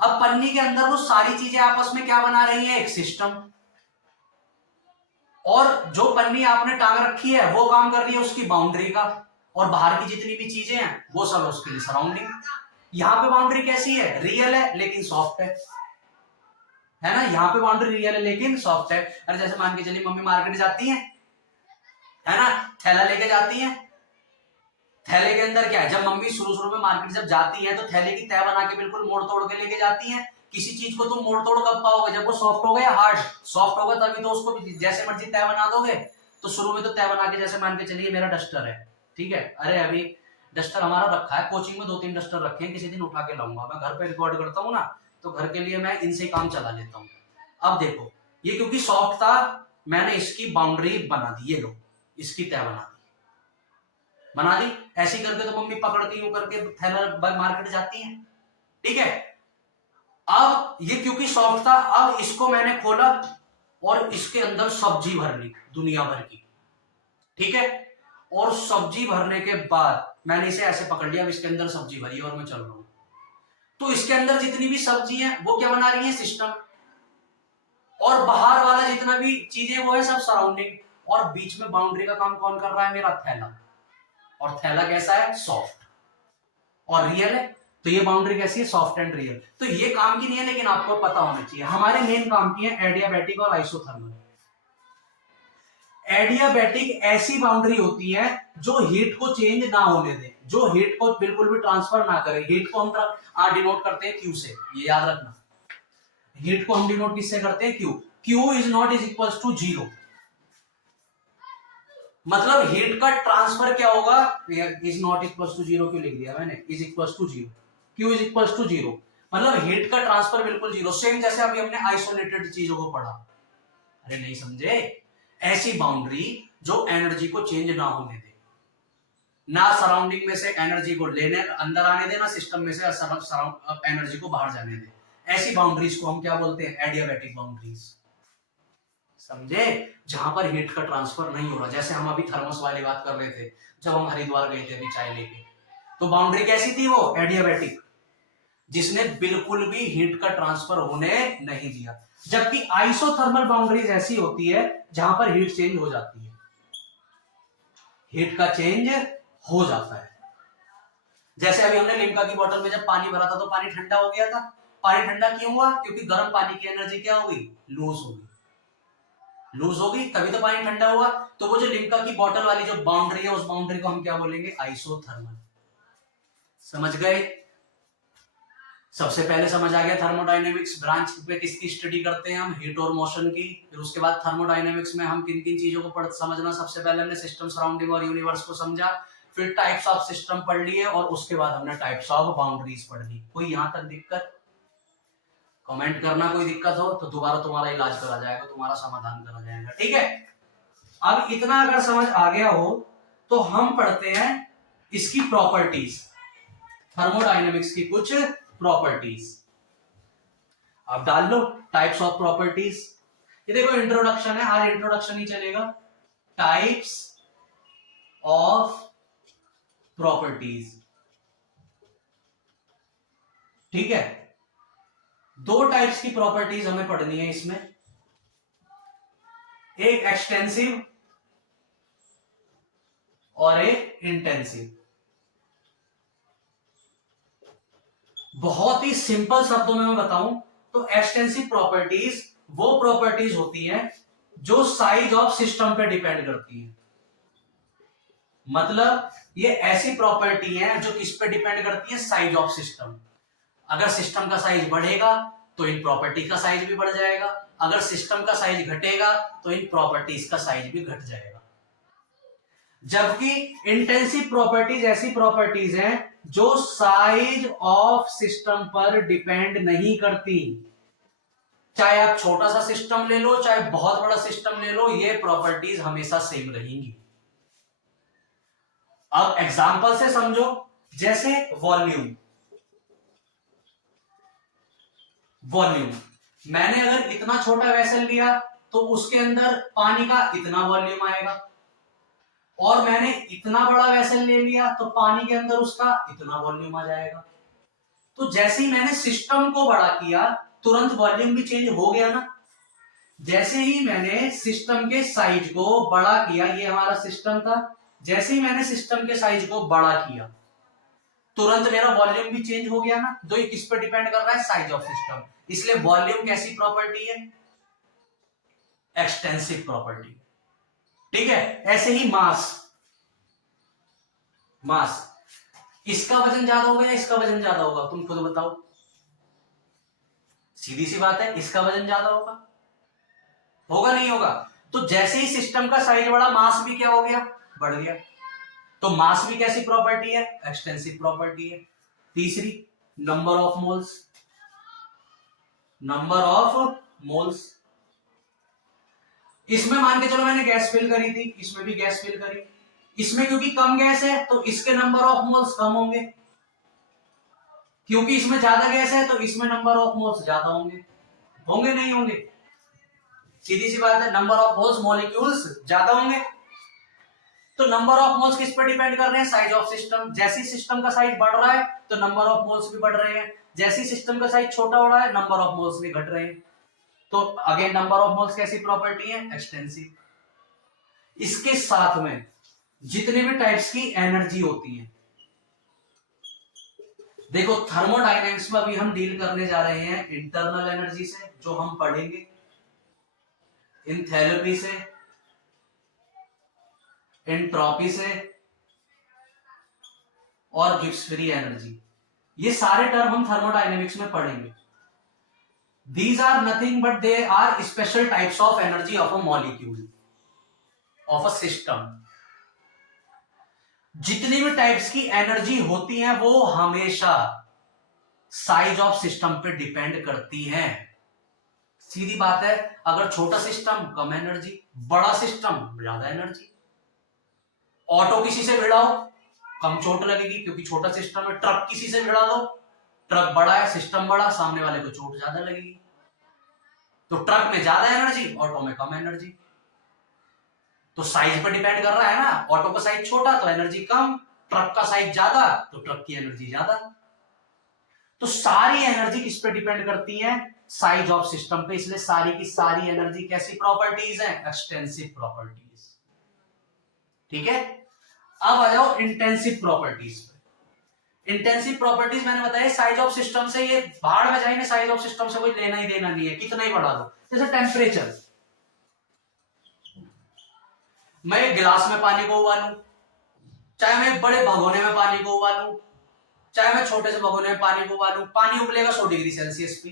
अब पन्नी के अंदर वो सारी चीजें आपस में क्या बना रही है, एक सिस्टम। और जो पन्नी आपने टांग रखी है वो काम कर रही है उसकी बाउंड्री का, और बाहर की जितनी भी चीजें हैं वो सब उसके लिए सराउंडिंग। यहाँ पे बाउंड्री कैसी है, रियल है लेकिन सॉफ्ट है ना। यहाँ पे बाउंड्री रियल है लेकिन सॉफ्ट है। अरे जैसे मान के चलिए मम्मी मार्केट जाती है ना, थैला लेके जाती है, थैले के अंदर क्या है, जब मम्मी शुरू में मार्केट जब जाती है तो थैले की तय बना के बिल्कुल मोड़ तोड़ के लेके जाती है। किसी चीज को तुम मोड़ तोड़ कब पाओगे, जब वो सॉफ्ट हो गया, हार्ड सॉफ्ट होगा तभी तो उसको जैसे मर्जी तय बना दोगे। तो शुरू में तो तय बना के, जैसे मान के चलिए मेरा डस्टर है, ठीक है, अरे अभी डस्टर हमारा रखा है, कोचिंग में 2-3 डस्टर रखे हैं, किसी दिन उठा के लाऊंगा। मैं घर पे रिकॉर्ड करता हूँ ना, तो घर के लिए मैं इनसे काम चला लेता हूँ। अब देखो ये क्योंकि सॉफ्ट था, मैंने इसकी बाउंड्री बना दी, ये लो इसकी तय बना दी। ऐसी करके तो मम्मी पकड़ के यूं करके थैला मार्केट जाती है, ठीक है। अब ये क्योंकि सॉफ्ट था, अब इसको मैंने खोला और इसके अंदर सब्जी भर ली दुनिया भर की, ठीक है। और सब्जी भरने के बाद मैंने इसे ऐसे पकड़ लिया, अब इसके अंदर सब्जी भरी और मैं चल रहा हूं। तो इसके अंदर जितनी भी सब्जी है वो क्या बना रही है, सिस्टम। और बाहर वाला जितना भी चीजें वो है सब सराउंडिंग। और बीच में बाउंड्री का काम कौन कर रहा है, मेरा थैला। और थैला कैसा है, सॉफ्ट और रियल है। तो ये बाउंड्री कैसी है, सॉफ्ट एंड रियल। तो ये काम की नहीं है लेकिन आपको पता होना चाहिए। हमारे मेन काम की है एडियाबैटिक और आइसोथर्मल। एडियाबैटिक ऐसी बाउंड्री होती है जो हीट को चेंज ना होने दे, जो हीट को बिल्कुल भी ट्रांसफर ना करे। हीट को हम डिनोट करते हैं क्यू से, ये याद रखना। हीट को हम डिनोट किससे करते हैं, Q. Q is not is equal to 0। मतलब हीट का ट्रांसफर क्या होगा, इज नॉट इक्वल टू 0 क्यों लिख दिया मैंने, is equal to 0, Q is equal to 0। मतलब हीट का ट्रांसफर बिल्कुल 0। सेम जैसे अभी हमने आइसोलेटेड चीजों को पढ़ा। अरे नहीं समझे, ऐसी बाउंड्री जो एनर्जी को चेंज ना होने दे, ना सराउंडिंग में से एनर्जी को लेने अंदर आने दे, ना सिस्टम में से एनर्जी को बाहर जाने दे। ऐसी बाउंड्रीज को हम क्या बोलते हैं, एडियाबैटिक बाउंड्रीज। समझे, जहां पर हीट का ट्रांसफर नहीं हो रहा। जैसे हम अभी थर्मस वाली बात कर रहे थे, जब हम हरिद्वार गए थे अभी चाय लेके, तो बाउंड्री कैसी थी, वो एडियाबैटिक, जिसने बिल्कुल भी हीट का ट्रांसफर होने नहीं दिया। जबकि आइसोथर्मल बाउंड्रीज ऐसी होती है जहां पर हीट चेंज हो जाती है, हीट का चेंज हो जाता है। जैसे अभी हमने लिम्का की बोतल में जब पानी भरा था तो पानी ठंडा हो गया था। पानी ठंडा क्यों हुआ, क्योंकि गर्म पानी की एनर्जी क्या होगी, लूज होगी। लूज होगी तभी तो पानी ठंडा हुआ। तो वो जो लिम्का की बोतल वाली जो बाउंड्री है, उस बाउंड्री को हम क्या बोलेंगे, आइसोथर्मल। समझ गए, सबसे पहले समझ आ गया थर्मोडायनेमिक्स ब्रांच पे किसकी स्टडी करते हैं हम, हीट और मोशन की। फिर उसके बाद थर्मोडायनेमिक्स में हम किन किन चीजों को समझना, सबसे पहले हमने सिस्टम, सराउंडिंग और यूनिवर्स को समझा। फिर टाइप्स ऑफ सिस्टम पढ़ लिए और उसके बाद हमने टाइप्स ऑफ बाउंड्रीज पढ़ ली। कोई यहां तक दिक्कत, कमेंट करना कोई दिक्कत हो तो दोबारा तुम्हारा इलाज करा जाएगा, तुम्हारा समाधान करा जाएगा, ठीक है। अब इतना अगर समझ आ गया हो तो हम पढ़ते हैं इसकी प्रॉपर्टीज, थर्मोडायनेमिक्स की कुछ प्रॉपर्टीज। अब डाल लो टाइप्स ऑफ प्रॉपर्टीज। ये देखो इंट्रोडक्शन है, हर इंट्रोडक्शन ही चलेगा। टाइप्स ऑफ प्रॉपर्टीज, ठीक है। 2 टाइप्स की प्रॉपर्टीज हमें पढ़नी है इसमें, एक एक्सटेंसिव और एक इंटेंसिव। बहुत ही सिंपल शब्दों में मैं बताऊं तो एक्सटेंसिव प्रॉपर्टीज वो प्रॉपर्टीज होती हैं जो साइज ऑफ सिस्टम पे डिपेंड करती है। मतलब ये ऐसी प्रॉपर्टी है जो किस पे डिपेंड करती है, साइज ऑफ सिस्टम। अगर सिस्टम का साइज बढ़ेगा तो इन प्रॉपर्टी का साइज भी बढ़ जाएगा, अगर सिस्टम का साइज घटेगा तो इन प्रॉपर्टीज का साइज भी घट जाएगा। जबकि इंटेंसिव प्रॉपर्टीज ऐसी प्रॉपर्टीज हैं जो साइज ऑफ सिस्टम पर डिपेंड नहीं करती। चाहे आप छोटा सा सिस्टम ले लो, चाहे बहुत बड़ा सिस्टम ले लो, ये प्रॉपर्टीज हमेशा सेम रहेंगी। अब एग्जांपल से समझो, जैसे वॉल्यूम। मैंने अगर इतना छोटा वेसल लिया तो उसके अंदर पानी का इतना वॉल्यूम आएगा, और मैंने इतना बड़ा वेसल ले लिया तो पानी के अंदर उसका इतना वॉल्यूम आ जाएगा। तो जैसे ही मैंने सिस्टम को बड़ा किया तुरंत वॉल्यूम भी चेंज हो गया ना। जैसे ही मैंने सिस्टम के साइज को बड़ा किया, ये हमारा सिस्टम था, जैसे ही मैंने सिस्टम के साइज को बड़ा किया तुरंत मेरा वॉल्यूम भी चेंज हो गया ना। तो ये किस पर डिपेंड कर रहा है? Size of system. इसलिए वॉल्यूम कैसी प्रॉपर्टी है? Extensive property. ठीक है। ऐसे ही मास, इसका वजन ज्यादा होगा या इसका वजन ज्यादा होगा? तुम खुद बताओ। सीधी सी बात है, इसका वजन ज्यादा होगा। होगा नहीं होगा? तो जैसे ही सिस्टम का साइज बढ़ा, मास भी क्या हो गया? बढ़ गया। तो मास भी कैसी प्रॉपर्टी है? एक्सटेंसिव प्रॉपर्टी है। तीसरी, नंबर ऑफ मोल्स। इसमें मान के चलो मैंने गैस फिल करी थी, इसमें भी गैस फिल करी। इसमें क्योंकि कम गैस है तो इसके नंबर ऑफ मोल्स कम होंगे, क्योंकि इसमें ज्यादा गैस है तो इसमें नंबर ऑफ मोल्स ज्यादा होंगे नहीं होंगे? सीधी सी बात है, नंबर ऑफ मोल्स मॉलिक्यूल्स ज्यादा होंगे। तो नंबर ऑफ मोल्स किस पर डिपेंड कर रहे हैं? Size of system. जैसे सिस्टम का साइज बढ़ रहा है तो नंबर ऑफ मोल्स भी बढ़ रहे हैं, जैसे सिस्टम का साइज छोटा हो रहा है नंबर ऑफ मोल्स भी घट रहे हैं। तो अगेन नंबर ऑफ मोल्स कैसी प्रॉपर्टी है? एक्सटेंसिव। इसके साथ में जितने भी टाइप्स की एनर्जी होती है, देखो थर्मोडायनेमिक्स में अभी हम डील करने जा रहे हैं इंटरनल एनर्जी से, जो हम पढ़ेंगे एंथैल्पी से, एंट्रोपी से, और गिब्स फ्री एनर्जी। ये सारे टर्म हम थर्मोडायनेमिक्स में पढ़ेंगे। These are nothing but they are special types of energy of a molecule, of a system. जितनी भी टाइप्स की एनर्जी होती हैं वो हमेशा साइज ऑफ सिस्टम पे डिपेंड करती हैं। सीधी बात है, अगर छोटा सिस्टम कम एनर्जी, बड़ा सिस्टम ज्यादा एनर्जी। ऑटो किसी से भिड़ाओ कम चोट लगेगी क्योंकि छोटा सिस्टम है। ट्रक किसी से भिड़ा दो, ट्रक बड़ा है, सिस्टम बड़ा, सामने वाले को चोट ज्यादा लगेगी। तो ट्रक में ज्यादा एनर्जी, ऑटो में कम एनर्जी। तो साइज पर डिपेंड कर रहा है ना। ऑटो का साइज छोटा तो एनर्जी कम, ट्रक का साइज ज्यादा तो ट्रक की एनर्जी ज्यादा। तो सारी एनर्जी किस पे डिपेंड करती है? साइज ऑफ सिस्टम पे। इसलिए सारी की सारी एनर्जी कैसी प्रॉपर्टीज है? Extensive properties. ठीक है। अब आ जाओ इंटेंसिव प्रॉपर्टीज पे। इंटेंसिव प्रॉपर्टीज मैंने बताया साइज ऑफ सिस्टम से, ये भाड़ में जाएंगे, साइज ऑफ सिस्टम से कोई लेना ही देना नहीं है, कितना ही बढ़ा दो। जैसे टेम्परेचर, मैं एक गिलास में पानी को उबालूं, चाहे मैं एक बड़े भगोने में पानी को उबालूं, चाहे मैं छोटे से भगोने में पानी को उबालूं, पानी उबलेगा 100 डिग्री सेल्सियस पे।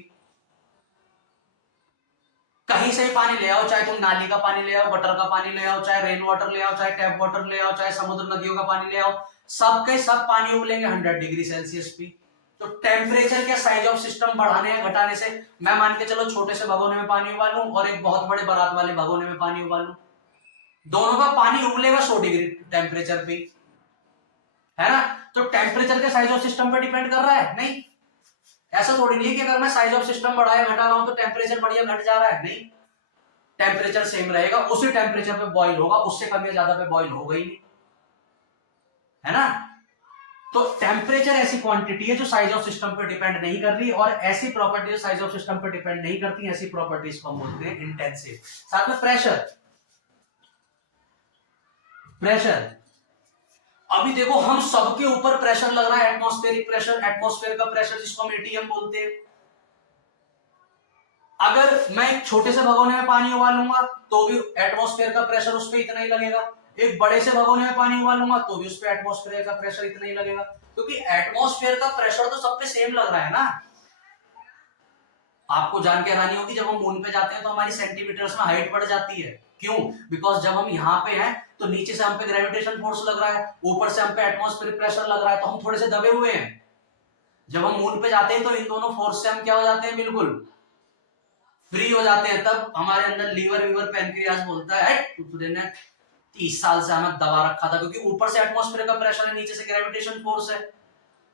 कहीं से ही पानी ले आओ, चाहे तुम नाली का पानी ले आओ, गटर का पानी ले आओ, चाहे रेन वाटर ले आओ, चाहे टैप वाटर ले आओ, चाहे समुद्र नदियों का पानी ले आओ, सबके सब पानी उबलेंगे 100 डिग्री सेल्सियस पे। तो टेम्परेचर के साइज ऑफ सिस्टम बढ़ाने या घटाने से मैं मान के चलो छोटे से भगोने में पानी उबालूं और एक बहुत बड़े बारात वाले भगोने में पानी उबालूं, दोनों का पानी उबलेगा 100 डिग्री टेम्परेचर पे, है ना। तो टेम्परेचर के साइज ऑफ सिस्टम पर डिपेंड कर रहा है? नहीं। ऐसा थोड़ी नहीं है कि अगर मैं साइज ऑफ सिस्टम बढ़ाया घटा रहा हूं तो टेम्परेचर बढ़िया घट जा रहा है, नहीं। टेम्परेचर सेम रहेगा, उसी टेम्परेचर पे बॉईल होगा, उससे कम या ज्यादा पे बॉईल होगा ही नहीं, है ना। तो टेम्परेचर ऐसी क्वांटिटी है जो साइज ऑफ सिस्टम पर डिपेंड नहीं कर रही, और ऐसी प्रॉपर्टी जो साइज ऑफ सिस्टम पर डिपेंड नहीं करती, ऐसी प्रॉपर्टीज को हम बोलते हैं इंटेंसिव। साथ में प्रेशर। अभी देखो हम सबके ऊपर प्रेशर लग रहा है, एटमॉस्फेरिक प्रेशर, एटमॉस्फेयर का प्रेशर जिसको हम एटीएम बोलते हैं। अगर मैं एक छोटे से भगोने में पानी उबालूंगा तो भी एटमॉस्फेयर का प्रेशर उस पर इतना ही लगेगा, एक बड़े से भगोने में पानी उबालूंगा तो भी उस पर एटमॉस्फेयर का प्रेशर इतना ही लगेगा, क्योंकि एटमॉस्फेयर का प्रेशर तो सब पे सेम लग रहा है ना। आपको जान के हैरानी होगी, जब हम मून पे जाते हैं तो हमारी सेंटीमीटर्स में हाइट बढ़ जाती है। क्यों? बिकॉज जब हम यहाँ पे हैं तो नीचे से हम पे ग्रेविटेशन फोर्स लग रहा है, ऊपर से हम पे एटमॉस्फेरिक प्रेशर लग रहा है, तो हम थोड़े से दबे हुए हैं। जब हम मून पे जाते हैं तो इन दोनों फोर्स से हम क्या हो जाते हैं, बिल्कुल फ्री हो जाते हैं। तब हमारे अंदर लीवर वीवर पैनक्रियास बोलता है तुझे ने 30 साल से हमें दबा रखा था, क्योंकि ऊपर से एटमॉस्फेयर का प्रेशर है, नीचे से ग्रेविटेशन फोर्स है।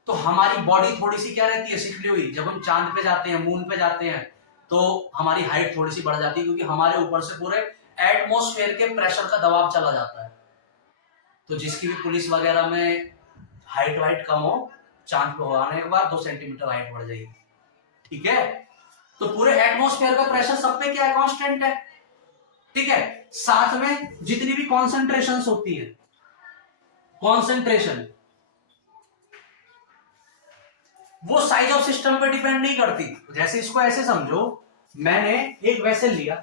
तो हमारी बॉडी थोड़ी सी क्या रहती है, सिकड़ी हुई। जब हम चांद पे जाते हैं, मून पे जाते हैं, तो हमारी हाइट थोड़ी सी बढ़ जाती है, क्योंकि हमारे ऊपर से पूरे एटमॉस्फेयर के प्रेशर का दबाव चला जाता है। तो जिसकी भी पुलिस वगैरह में हाइट वाइट कम हो, चांद पे आने के बाद 2 सेंटीमीटर हाइट बढ़ जाएगी। ठीक है? तो पूरे एटमॉस्फेयर का प्रेशर सब पे क्या है, कांस्टेंट है। ठीक है? साथ में जितनी भी कॉन्सेंट्रेशन होती है, कॉन्सेंट्रेशन वो साइज ऑफ सिस्टम पे डिपेंड नहीं करती। जैसे इसको ऐसे समझो, मैंने एक वेसल लिया,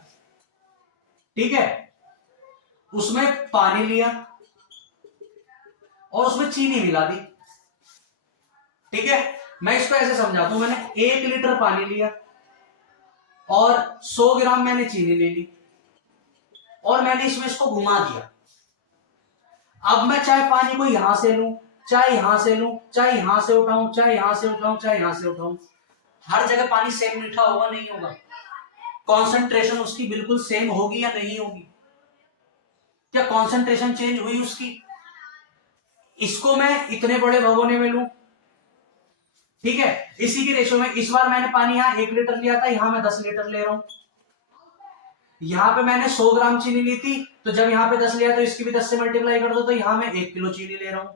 ठीक है, उसमें पानी लिया और उसमें चीनी मिला दी। ठीक है? मैं इसको ऐसे समझाता हूं, मैंने 1 लीटर पानी लिया और 100 ग्राम मैंने चीनी ले ली और मैंने इसमें इसको घुमा दिया। अब मैं चाहे पानी को यहां से लूं, चाहे यहां से लूं, चाहे यहां से उठाऊं, चाहे यहां से उठाऊं, चाहे यहां से उठाऊं, हर जगह पानी सेम मीठा होगा, नहीं होगा? कॉन्सेंट्रेशन उसकी बिल्कुल सेम होगी या नहीं होगी? क्या कॉन्सेंट्रेशन चेंज हुई उसकी? इसको मैं इतने बड़े भगोने में लूं, ठीक है, इसी की रेशो में। इस बार मैंने पानी यहां 1 लीटर लिया था, यहां मैं 10 लीटर ले रहा हूं। यहां पे मैंने 100 ग्राम चीनी ली थी, तो जब यहां पे 10 लिया तो इसकी भी 10 से मल्टीप्लाई कर दो, तो यहां मैं 1 किलो चीनी ले रहा हूं।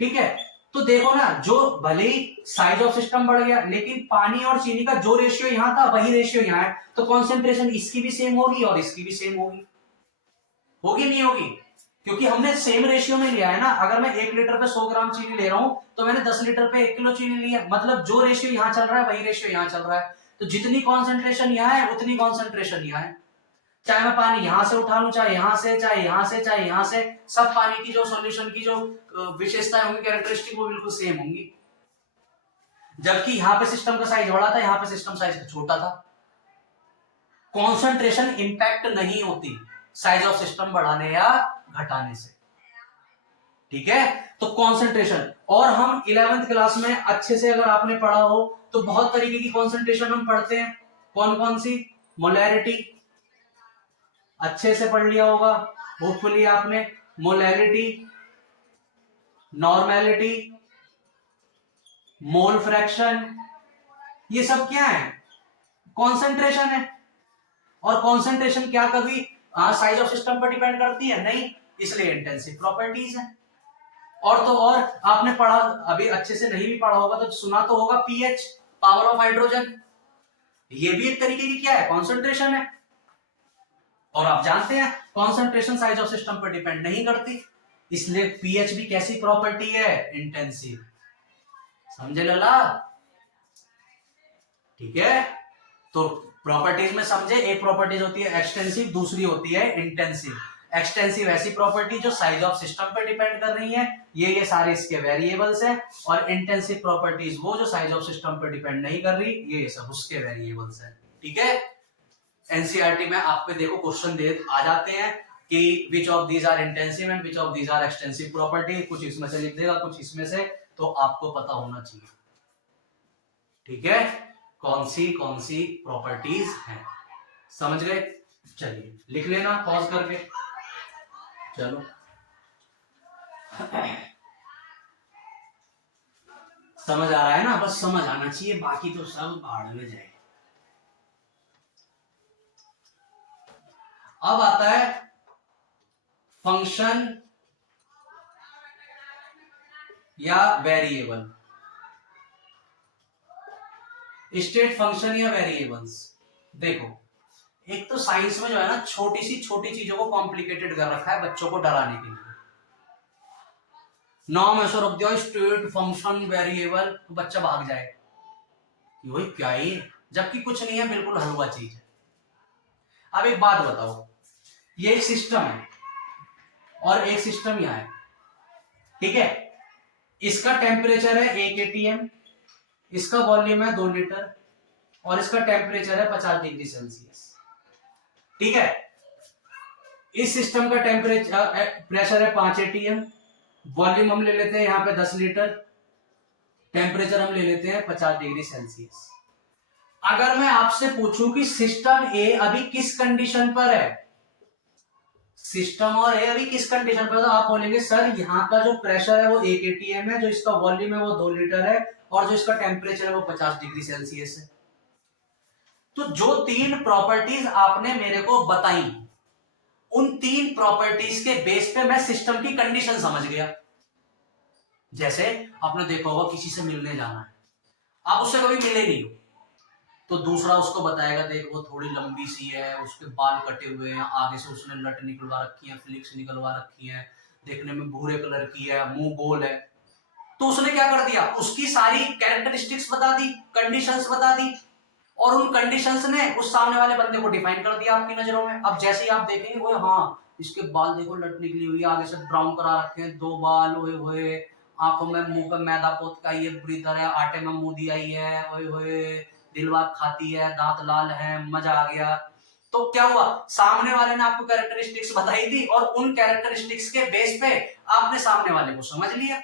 ठीक है? तो देखो ना, जो भले ही साइज ऑफ सिस्टम बढ़ गया, लेकिन पानी और चीनी का जो रेशियो यहां था वही रेशियो यहां है, तो कॉन्सेंट्रेशन इसकी भी सेम होगी और इसकी भी सेम होगी। होगी नहीं होगी? क्योंकि हमने सेम रेशियो में लिया है ना। अगर मैं 1 लीटर पे 100 ग्राम चीनी ले रहा हूं, तो मैंने 10 लीटर पे 1 किलो चीनी लिया, मतलब जो रेशियो यहां चल रहा है वही रेशियो यहां चल रहा है। तो जितनी कॉन्सेंट्रेशन यहां है उतनी कॉन्सेंट्रेशन यहां है। चाहे मैं पानी यहां से उठा लूं, चाहे यहां से, चाहे यहां से, चाहे यहां से, सब पानी की जो सॉल्यूशन की जो विशेषताएं होंगी, कैरेक्टरिस्टिक, वो बिल्कुल सेम होंगी। जबकि यहां पे सिस्टम का साइज बड़ा था, यहां पे सिस्टम साइज छोटा था। कॉन्सेंट्रेशन इंपैक्ट नहीं होती साइज ऑफ सिस्टम बढ़ाने या घटाने से। ठीक है? तो कॉन्सेंट्रेशन, और हम 11th क्लास में अच्छे से अगर आपने पढ़ा हो तो बहुत तरीके की कॉन्सेंट्रेशन हम पढ़ते हैं। कौन कौन सी? मोलैरिटी, अच्छे से पढ़ लिया होगा होपफुली आपने। मोलैरिटी, नॉर्मेलिटी, मोल फ्रैक्शन, ये सब क्या है? कॉन्सेंट्रेशन है। और कॉन्सेंट्रेशन क्या कभी साइज ऑफ सिस्टम पर डिपेंड करती है? नहीं, इसलिए इंटेंसिव प्रॉपर्टीज है। और तो और आपने पढ़ा, अभी अच्छे से नहीं भी पढ़ा होगा तो सुना तो होगा, पीएच, पावर ऑफ हाइड्रोजन, ये भी एक तरीके की क्या है? कॉन्सेंट्रेशन है। और आप जानते हैं कॉन्सेंट्रेशन साइज ऑफ सिस्टम पर डिपेंड नहीं करती, इसलिए पीएच भी कैसी प्रॉपर्टी है? इंटेंसिव। समझे लला? ठीक है? तो प्रॉपर्टीज में समझे, एक प्रॉपर्टीज होती है एक्सटेंसिव, दूसरी होती है इंटेंसिव। एक्सटेंसिव ऐसी प्रॉपर्टी जो साइज ऑफ सिस्टम पर डिपेंड कर रही है, ये सारे इसके वेरिएबल्स हैं। और इंटेंसिव प्रॉपर्टीज वो जो साइज ऑफ सिस्टम पर डिपेंड नहीं कर रही, ये सब उसके वेरिएबल्स हैं। ठीक है? एनसीईआरटी में आपके देखो क्वेश्चन दे आ जाते हैं कि which of these are intensive and which of these are extensive property, कुछ इसमें से लिख देगा, कुछ इसमें से, तो आपको पता होना चाहिए। ठीक है? कौन सी प्रॉपर्टीज हैं, समझ गए? चलिए लिख लेना पॉज करके। चलो समझ आ रहा है ना? बस समझ आना चाहिए, बाकी तो सब भाड़ में जाए। अब आता है फंक्शन या वेरिएबल। स्टेट फंक्शन या वेरिएबल्स, देखो एक तो साइंस में जो है ना, छोटी चीजों को कॉम्प्लिकेटेड कर रखा है बच्चों को डराने के लिए। नाम ऐसा रख दिया स्टेट फंक्शन वेरिएबल, तो बच्चा भाग जाए कि वही क्या है, जबकि कुछ नहीं है, बिल्कुल हलवा चीज है। अब एक बात बताओ, ये एक सिस्टम है और एक सिस्टम यहां है, ठीक है? इसका टेम्परेचर है 1 atm, इसका वॉल्यूम है 2 लीटर और इसका टेम्परेचर है 50 डिग्री सेल्सियस। ठीक है, इस सिस्टम का टेम्परेचर प्रेशर है 5 atm, वॉल्यूम हम ले लेते हैं यहाँ पे 10 लीटर, टेम्परेचर हम ले लेते हैं 50 डिग्री सेल्सियस। अगर मैं आपसे पूछूं कि सिस्टम ए अभी किस कंडीशन पर है, सिस्टम और ए अभी किस कंडीशन पर, तो आप बोलेंगे सर यहाँ का जो प्रेशर है वो 1 atm है, जो इसका वॉल्यूम है वो 2 लीटर है, और जो इसका टेम्परेचर है वो 50 डिग्री सेल्सियस है। तो जो 3 प्रॉपर्टीज आपने मेरे को बताई, उन 3 प्रॉपर्टीज के बेस पे मैं सिस्टम की कंडीशन समझ गया। जैसे आपने देखा होगा किसी से मिलने जाना है, आप उससे कभी मिले नहीं हो, तो दूसरा उसको बताएगा देख वो थोड़ी लंबी सी है, उसके बाल कटे हुए हैं, आगे से उसने लट निकलवा रखी है, फ्लिक्स निकलवा रखी है, देखने में भूरे कलर की है, मुंह गोल है। तो उसने क्या कर दिया, उसकी सारी कैरेक्टरिस्टिक्स बता दी, कंडीशंस बता दी, और उन कंडीशंस ने उस सामने वाले बंदे को डिफाइन कर दिया आपकी नजरों में। अब जैसे ही आप देखेंगे वो हाँ इसके बाल देखो लट निकली हुई है, आगे से ब्राउन करा रखे हैं, 2 बाल, ओए होए, आंखों में मुंह पे मैदा पोत का ये बुरी तरह, आटे में मुंह दिया ही है, ओए होए, दिलवा खाती है, दांत लाल है, मजा आ गया। तो क्या हुआ, सामने वाले ने आपको कैरेक्टरिस्टिक्स बताई थी, और उन कैरेक्टरिस्टिक्स के बेस पे आपने सामने वाले को समझ लिया,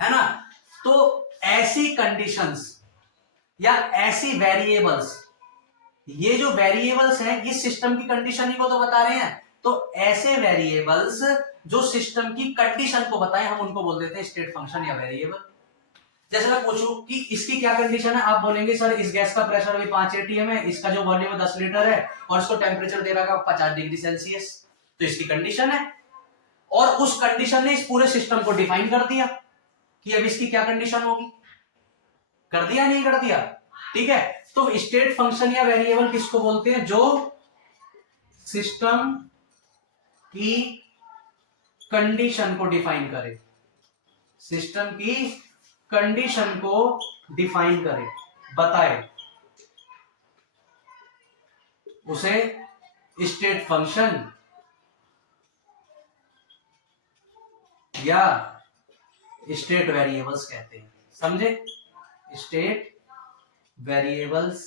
है ना। तो ऐसी कंडीशंस या ऐसी वेरिएबल्स, ये जो वेरिएबल्स हैं ये सिस्टम की कंडीशन ही को तो बता रहे हैं। तो ऐसे वेरिएबल्स जो सिस्टम की कंडीशन को बताएं, हम उनको बोल देते हैं स्टेट फंक्शन या वेरिएबल। जैसे मैं पूछूं कि इसकी क्या कंडीशन है, आप बोलेंगे सर इस गैस का प्रेशर अभी 5 atm है, इसका जो वॉल्यूम है 10 लीटर है, और इसको टेम्परेचर दे रखा 50 डिग्री सेल्सियस, तो इसकी कंडीशन है। और उस कंडीशन ने इस पूरे सिस्टम को डिफाइन कर दिया कि अब इसकी क्या कंडीशन होगी, कर दिया नहीं कर दिया। ठीक है, तो स्टेट फंक्शन या वेरिएबल किसको बोलते हैं, जो सिस्टम की कंडीशन को डिफाइन करे, सिस्टम की कंडीशन को डिफाइन करे, बताए, उसे स्टेट फंक्शन या स्टेट वेरिएबल्स कहते हैं। समझे, स्टेट वेरिएबल्स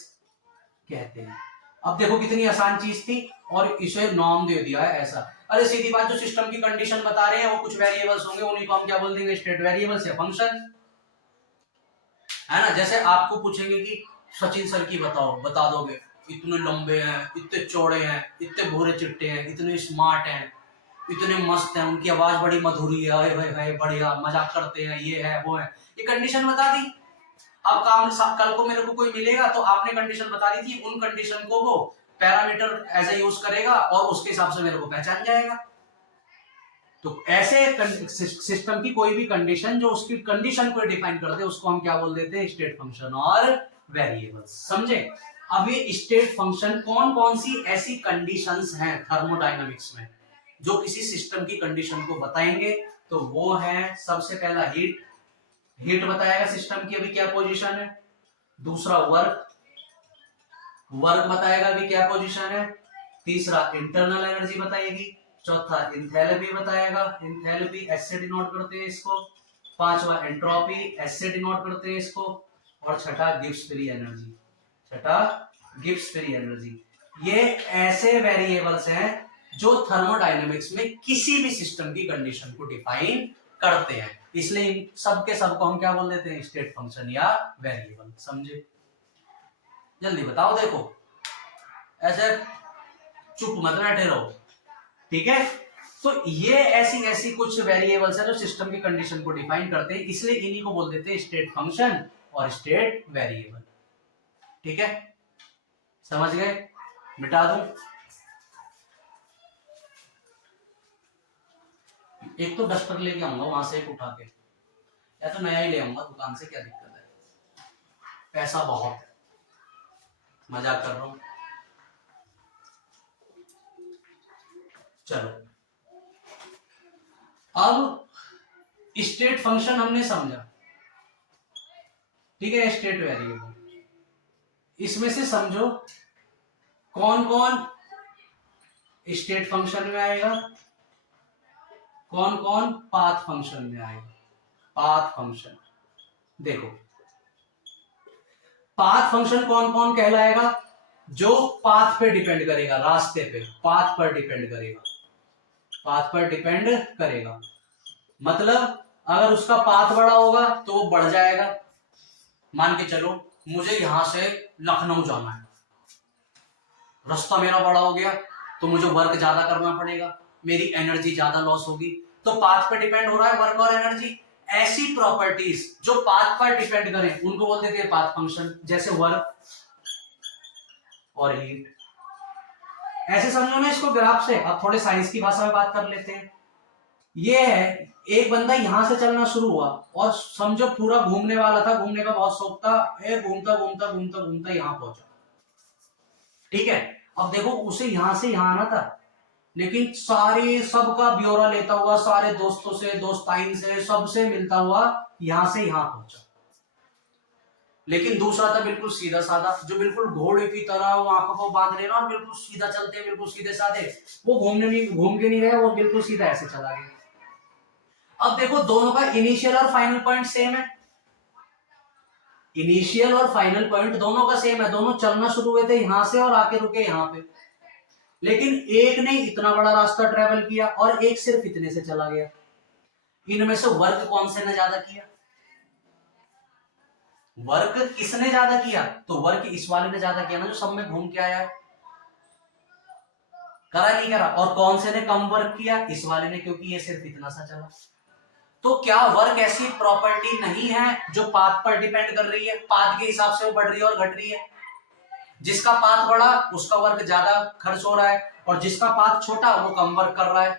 कहते हैं। अब देखो कितनी आसान चीज थी, और इसे नाम दे दिया है ऐसा। अरे सीधी बात, जो सिस्टम की कंडीशन बता रहे हैं वो कुछ वेरिएबल्स होंगे, उन्हीं को हम क्या बोल देंगे, स्टेट वेरिएबल्स या फंक्शन, है ना। जैसे आपको पूछेंगे कि सचिन सर की बताओ, बता दोगे, इतने लंबे हैं, इतने चौड़े हैं, इतने भूरे चिट्टे हैं, इतने स्मार्ट हैं, इतने मस्त हैं, उनकी आवाज बड़ी मधुरी है, हाय हाय हाय बढ़िया, मजाक करते हैं, ये है वो है, ये कंडीशन बता दी। अब काम कल को मेरे को कोई मिलेगा तो आपने कंडीशन बता दी थी, उन कंडीशन को वो पैरामीटर एज ए यूज करेगा और उसके हिसाब से मेरे को पहचान जाएगा। तो ऐसे सिस्टम की कोई भी कंडीशन जो उसकी कंडीशन को डिफाइन कर दे, उसको हम क्या बोल देते हैं, स्टेट फंक्शन और वेरिएबल्स। समझे। अब ये स्टेट फंक्शन कौन कौन सी ऐसी कंडीशंस हैं थर्मोडायनामिक्स में जो किसी सिस्टम की कंडीशन को बताएंगे, तो वो है सबसे पहला हीट, हीट बताएगा सिस्टम की अभी क्या पोजीशन है। दूसरा वर्क, वर्क बताएगा अभी क्या पोजीशन है। तीसरा इंटरनल एनर्जी बताएगी। चौथा इंथैल्पी बताएगा, इंथैल्पी एस से डिनोट करते हैं इसको। पांचवा एंट्रोपी, एस से डिनोट करते हैं इसको। और छठा गिब्स फ्री एनर्जी, छठा गिब्स फ्री एनर्जी। ये ऐसे वेरिएबल्स हैं जो थर्मोडायनेमिक्स में किसी भी सिस्टम की कंडीशन को डिफाइन करते हैं, इसलिए इन सब के सब को हम क्या बोल देते हैं, स्टेट फंक्शन या वेरिएबल। समझे। जल्दी बताओ, देखो ऐसे चुप मत बैठे रहो, ठीक है। तो ये ऐसी ऐसी कुछ वेरिएबल्स है जो सिस्टम की कंडीशन को डिफाइन करते हैं, इसलिए इन्हीं को बोल देते हैं स्टेट फंक्शन और स्टेट वेरिएबल। ठीक है, समझ गए। मिटा दूं, एक तो डस्टर लेके आऊंगा वहां से एक उठा के, या तो नया ही ले आऊंगा दुकान से, क्या दिक्कत है, पैसा बहुत है, मजाक कर रहा हूं। चलो, अब स्टेट फंक्शन हमने समझा, ठीक है, स्टेट वेरिएबल। इसमें से समझो कौन कौन स्टेट फंक्शन में आएगा, कौन कौन पाथ फंक्शन में आएगा। पाथ फंक्शन देखो, पाथ फंक्शन कौन कौन कहलाएगा? जो पाथ पे डिपेंड करेगा, रास्ते पे, पाथ पर डिपेंड करेगा, पाथ पर डिपेंड करेगा। मतलब अगर उसका पाथ बड़ा होगा तो वो बढ़ जाएगा। मान के चलो मुझे यहां से लखनऊ जाना है, रास्ता मेरा बड़ा हो गया तो मुझे वर्क ज्यादा करना पड़ेगा, मेरी एनर्जी ज्यादा लॉस होगी। तो पाथ पे डिपेंड हो रहा है वर्क और एनर्जी। ऐसी प्रॉपर्टीज जो पाथ पर डिपेंड करें उनको बोलते थे पाथ फंक्शन, जैसे वर्क और हीट। ऐसे समझो ना इसको ग्राफ से। अब थोड़े साइंस की भाषा में बात कर लेते हैं। ये है, एक बंदा यहां से चलना शुरू हुआ और समझो पूरा घूमने वाला था, घूमने का बहुत शौक था, घूमता घूमता घूमता घूमता यहां पहुंचा। ठीक है, अब देखो उसे यहां से यहां आना था, लेकिन सारे सबका ब्यौरा लेता हुआ, सारे दोस्तों से, दोस्ताइन से, सबसे मिलता हुआ यहां से यहां पहुंचा। लेकिन दूसरा था बिल्कुल सीधा साधा, जो बिल्कुल घोड़े की तरह वो आंखों को बांध लेना और बिल्कुल सीधा चलते हैं, बिल्कुल सीधे साधे। वो घूम के नहीं गया, वो बिल्कुल सीधा ऐसे चला गया। अब देखो दोनों का इनिशियल और फाइनल पॉइंट सेम है। इनिशियल और फाइनल पॉइंट दोनों का सेम है, दोनों चलना शुरू हुए थे यहां से और आके रुके यहां पे। लेकिन एक ने इतना बड़ा रास्ता ट्रेवल किया और एक सिर्फ इतने से चला गया। इनमें से वर्क कौन से ने ज्यादा किया? वर्क किसने ज्यादा किया? तो वर्क इस वाले ने ज्यादा किया ना, जो सब में घूम के आया है। करा नहीं करा? और कौन से ने कम वर्क किया? इस वाले ने, क्योंकि ये सिर्फ इतना सा चला। तो क्या वर्क ऐसी प्रॉपर्टी नहीं है जो पाथ पर डिपेंड कर रही है? पाथ के हिसाब से वो बढ़ रही है और घट रही है। जिसका पाथ बड़ा उसका वर्क ज्यादा खर्च हो रहा है, और जिसका पाथ छोटा वो कम वर्क कर रहा है।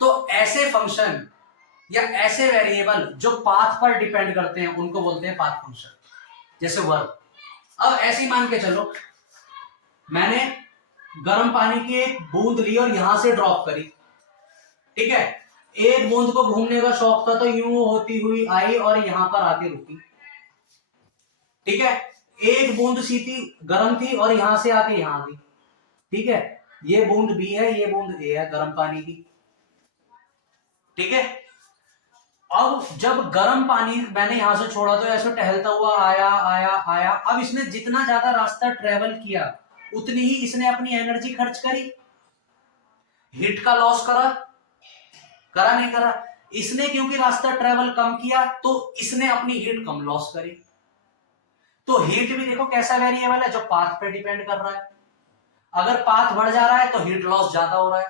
तो ऐसे फंक्शन या ऐसे वेरिएबल जो पाथ पर डिपेंड करते हैं उनको बोलते हैं पाथ फंक्शन, जैसे वर्क। अब ऐसे मान के चलो मैंने गर्म पानी की एक बूंद ली और यहां से ड्रॉप करी। ठीक है, एक बूंद को घूमने का शौक था तो यूं होती हुई आई और यहां पर आके रुकी। ठीक है, एक बूंद सी थी, गर्म थी और यहां से आके यहां गई। ठीक है, ये बूंद बी है, ये बूंद ए है गर्म पानी की। ठीक है, अब जब गर्म पानी मैंने यहां से छोड़ा तो ऐसे टहलता हुआ आया आया आया। अब इसने जितना ज्यादा रास्ता ट्रेवल किया उतनी ही इसने अपनी एनर्जी खर्च करी, हीट का लॉस करा। करा नहीं करा? इसने क्योंकि रास्ता ट्रेवल कम किया तो इसने अपनी हीट कम लॉस करी। तो हीट भी देखो कैसा वेरिएबल है, जो पाथ पे डिपेंड कर रहा है। अगर पाथ बढ़ जा रहा है तो हीट लॉस ज्यादा हो रहा है,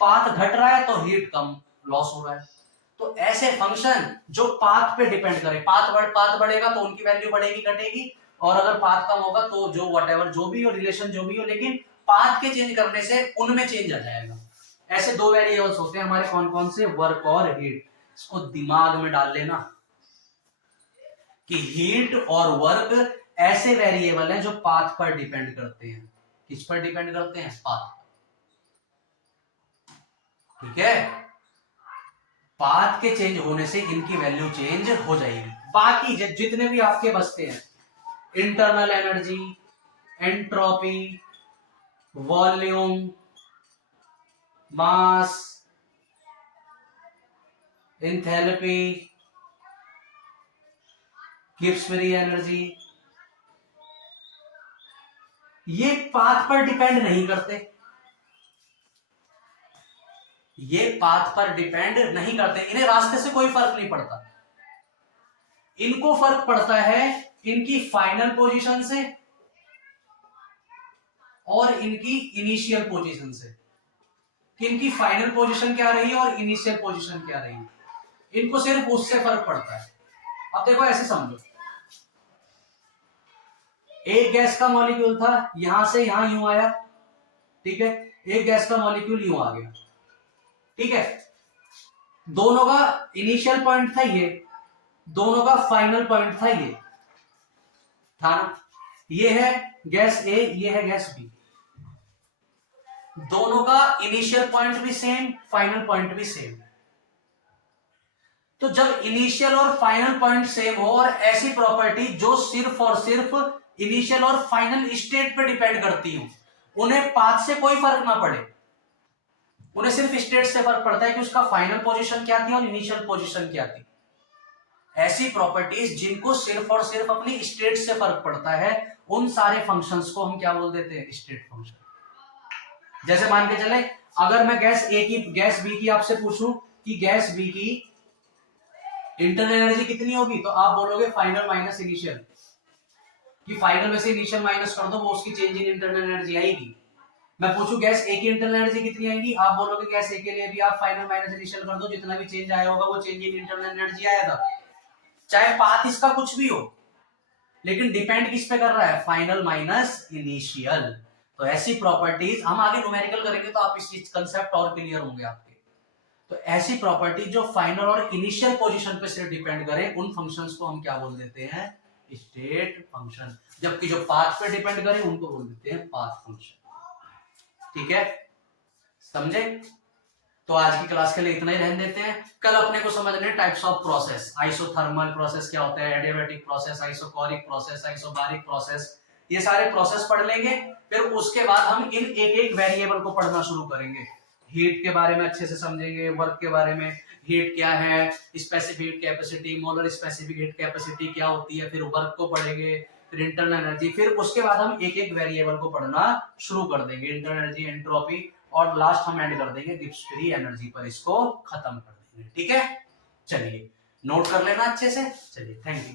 पाथ घट रहा है तो हीट कम लॉस हो रहा है। तो ऐसे फंक्शन जो पाथ पे डिपेंड करे, पाथ बढ़ेगा तो उनकी वैल्यू बढ़ेगी घटेगी, और अगर पाथ कम होगा तो जो व्हाटएवर जो भी हो, रिलेशन जो भी हो, लेकिन पाथ के चेंज करने से उनमें चेंज आ जाएगा। ऐसे दो वेरिएबल्स होते हैं हमारे, कौन कौन से? वर्क और हीट। इसको दिमाग में डाल लेना कि हीट और वर्क ऐसे वेरिएबल हैं जो पाथ पर डिपेंड करते हैं। किस पर डिपेंड करते हैं? पाथ। ठीक है, पाथ के चेंज होने से इनकी वैल्यू चेंज हो जाएगी। बाकी जितने भी आपके बचते हैं, इंटरनल एनर्जी, एंट्रोपी, वॉल्यूम, मास, एंथैल्पी, गिब्स फ्री एनर्जी, ये पाथ पर डिपेंड नहीं करते। ये पाथ पर डिपेंड नहीं करते, इन्हें रास्ते से कोई फर्क नहीं पड़ता। इनको फर्क पड़ता है इनकी फाइनल पोजीशन से और इनकी इनिशियल पोजीशन से, कि इनकी फाइनल पोजीशन क्या रही है और इनिशियल पोजीशन क्या रही है। इनको सिर्फ उससे फर्क पड़ता है। अब देखो ऐसे समझो, एक गैस का मॉलिक्यूल था, यहां से यहां यूं आया। ठीक है, एक गैस का मॉलिक्यूल यूं आ गया। ठीक है, दोनों का इनिशियल पॉइंट था ये, दोनों का फाइनल पॉइंट था ये, था ना? ये है गैस ए, ये है गैस बी। दोनों का इनिशियल पॉइंट भी सेम, फाइनल पॉइंट भी सेम। तो जब इनिशियल और फाइनल पॉइंट सेम हो, और ऐसी प्रॉपर्टी जो सिर्फ और सिर्फ इनिशियल और फाइनल स्टेट पे डिपेंड करती हो, उन्हें पाथ से कोई फर्क ना पड़े, उन्हें सिर्फ स्टेट से फर्क पड़ता है कि उसका फाइनल पोजीशन क्या थी और इनिशियल पोजीशन क्या थी। ऐसी प्रॉपर्टीज जिनको सिर्फ और सिर्फ अपनी स्टेट से फर्क पड़ता है, उन सारे फंक्शंस को हम क्या बोल देते हैं, स्टेट फंक्शन। जैसे मान के चले, अगर मैं गैस ए की, गैस बी की आपसे पूछूं कि गैस बी की इंटरनल एनर्जी कितनी होगी, तो आप बोलोगे फाइनल माइनस इनिशियल, कि फाइनल में से इनिशियल माइनस कर दो, वो उसकी चेंज इन इंटरनल एनर्जी आएगी। मैं पूछूं गैस ए की इंटरनल एनर्जी कितनी आएगी, आप बोलोगे गैस ए के लिए भी आप फाइनल माइनस इनिशियल कर दो, जितना भी चेंज आया होगा वो चेंज इन इंटरनल एनर्जी आया था, चाहे पाथ इसका कुछ भी हो, लेकिन डिपेंड किस पे कर रहा है, फाइनल माइनस इनिशियल। तो ऐसी प्रॉपर्टीज हम आगे न्यूमेरिकल करेंगे तो आप इस चीज कंसेप्ट और क्लियर होंगे आपके। तो ऐसी प्रॉपर्टी जो फाइनल और इनिशियल पोजीशन पे सिर्फ डिपेंड करे, उन फंक्शंस को हम क्या बोल देते हैं, स्टेट फंक्शन। जबकि जो पाथ पे डिपेंड करे उनको बोल देते हैं पाथ फंक्शन। ठीक है, समझे? तो आज की क्लास के लिए इतना ही रहने देते हैं। कल अपने को समझने types of process, isothermal process क्या होता है, adiabatic process, isochoric process, isobaric process, ये सारे प्रोसेस पढ़ लेंगे। फिर उसके बाद हम इन एक एक वेरिएबल को पढ़ना शुरू करेंगे। हीट के बारे में अच्छे से समझेंगे, वर्क के बारे में, हीट क्या है, specific heat capacity, molar specific heat capacity क्या होती है, फिर वर्क को पढ़ेंगे, फिर इंटरनल एनर्जी, फिर उसके बाद हम एक एक वेरिएबल को पढ़ना शुरू कर देंगे, इंटरनल एनर्जी, एंट्रोपी, और लास्ट हम एंड कर देंगे गिब्स फ्री एनर्जी पर, इसको खत्म कर देंगे। ठीक है, चलिए नोट कर लेना अच्छे से। चलिए, थैंक यू।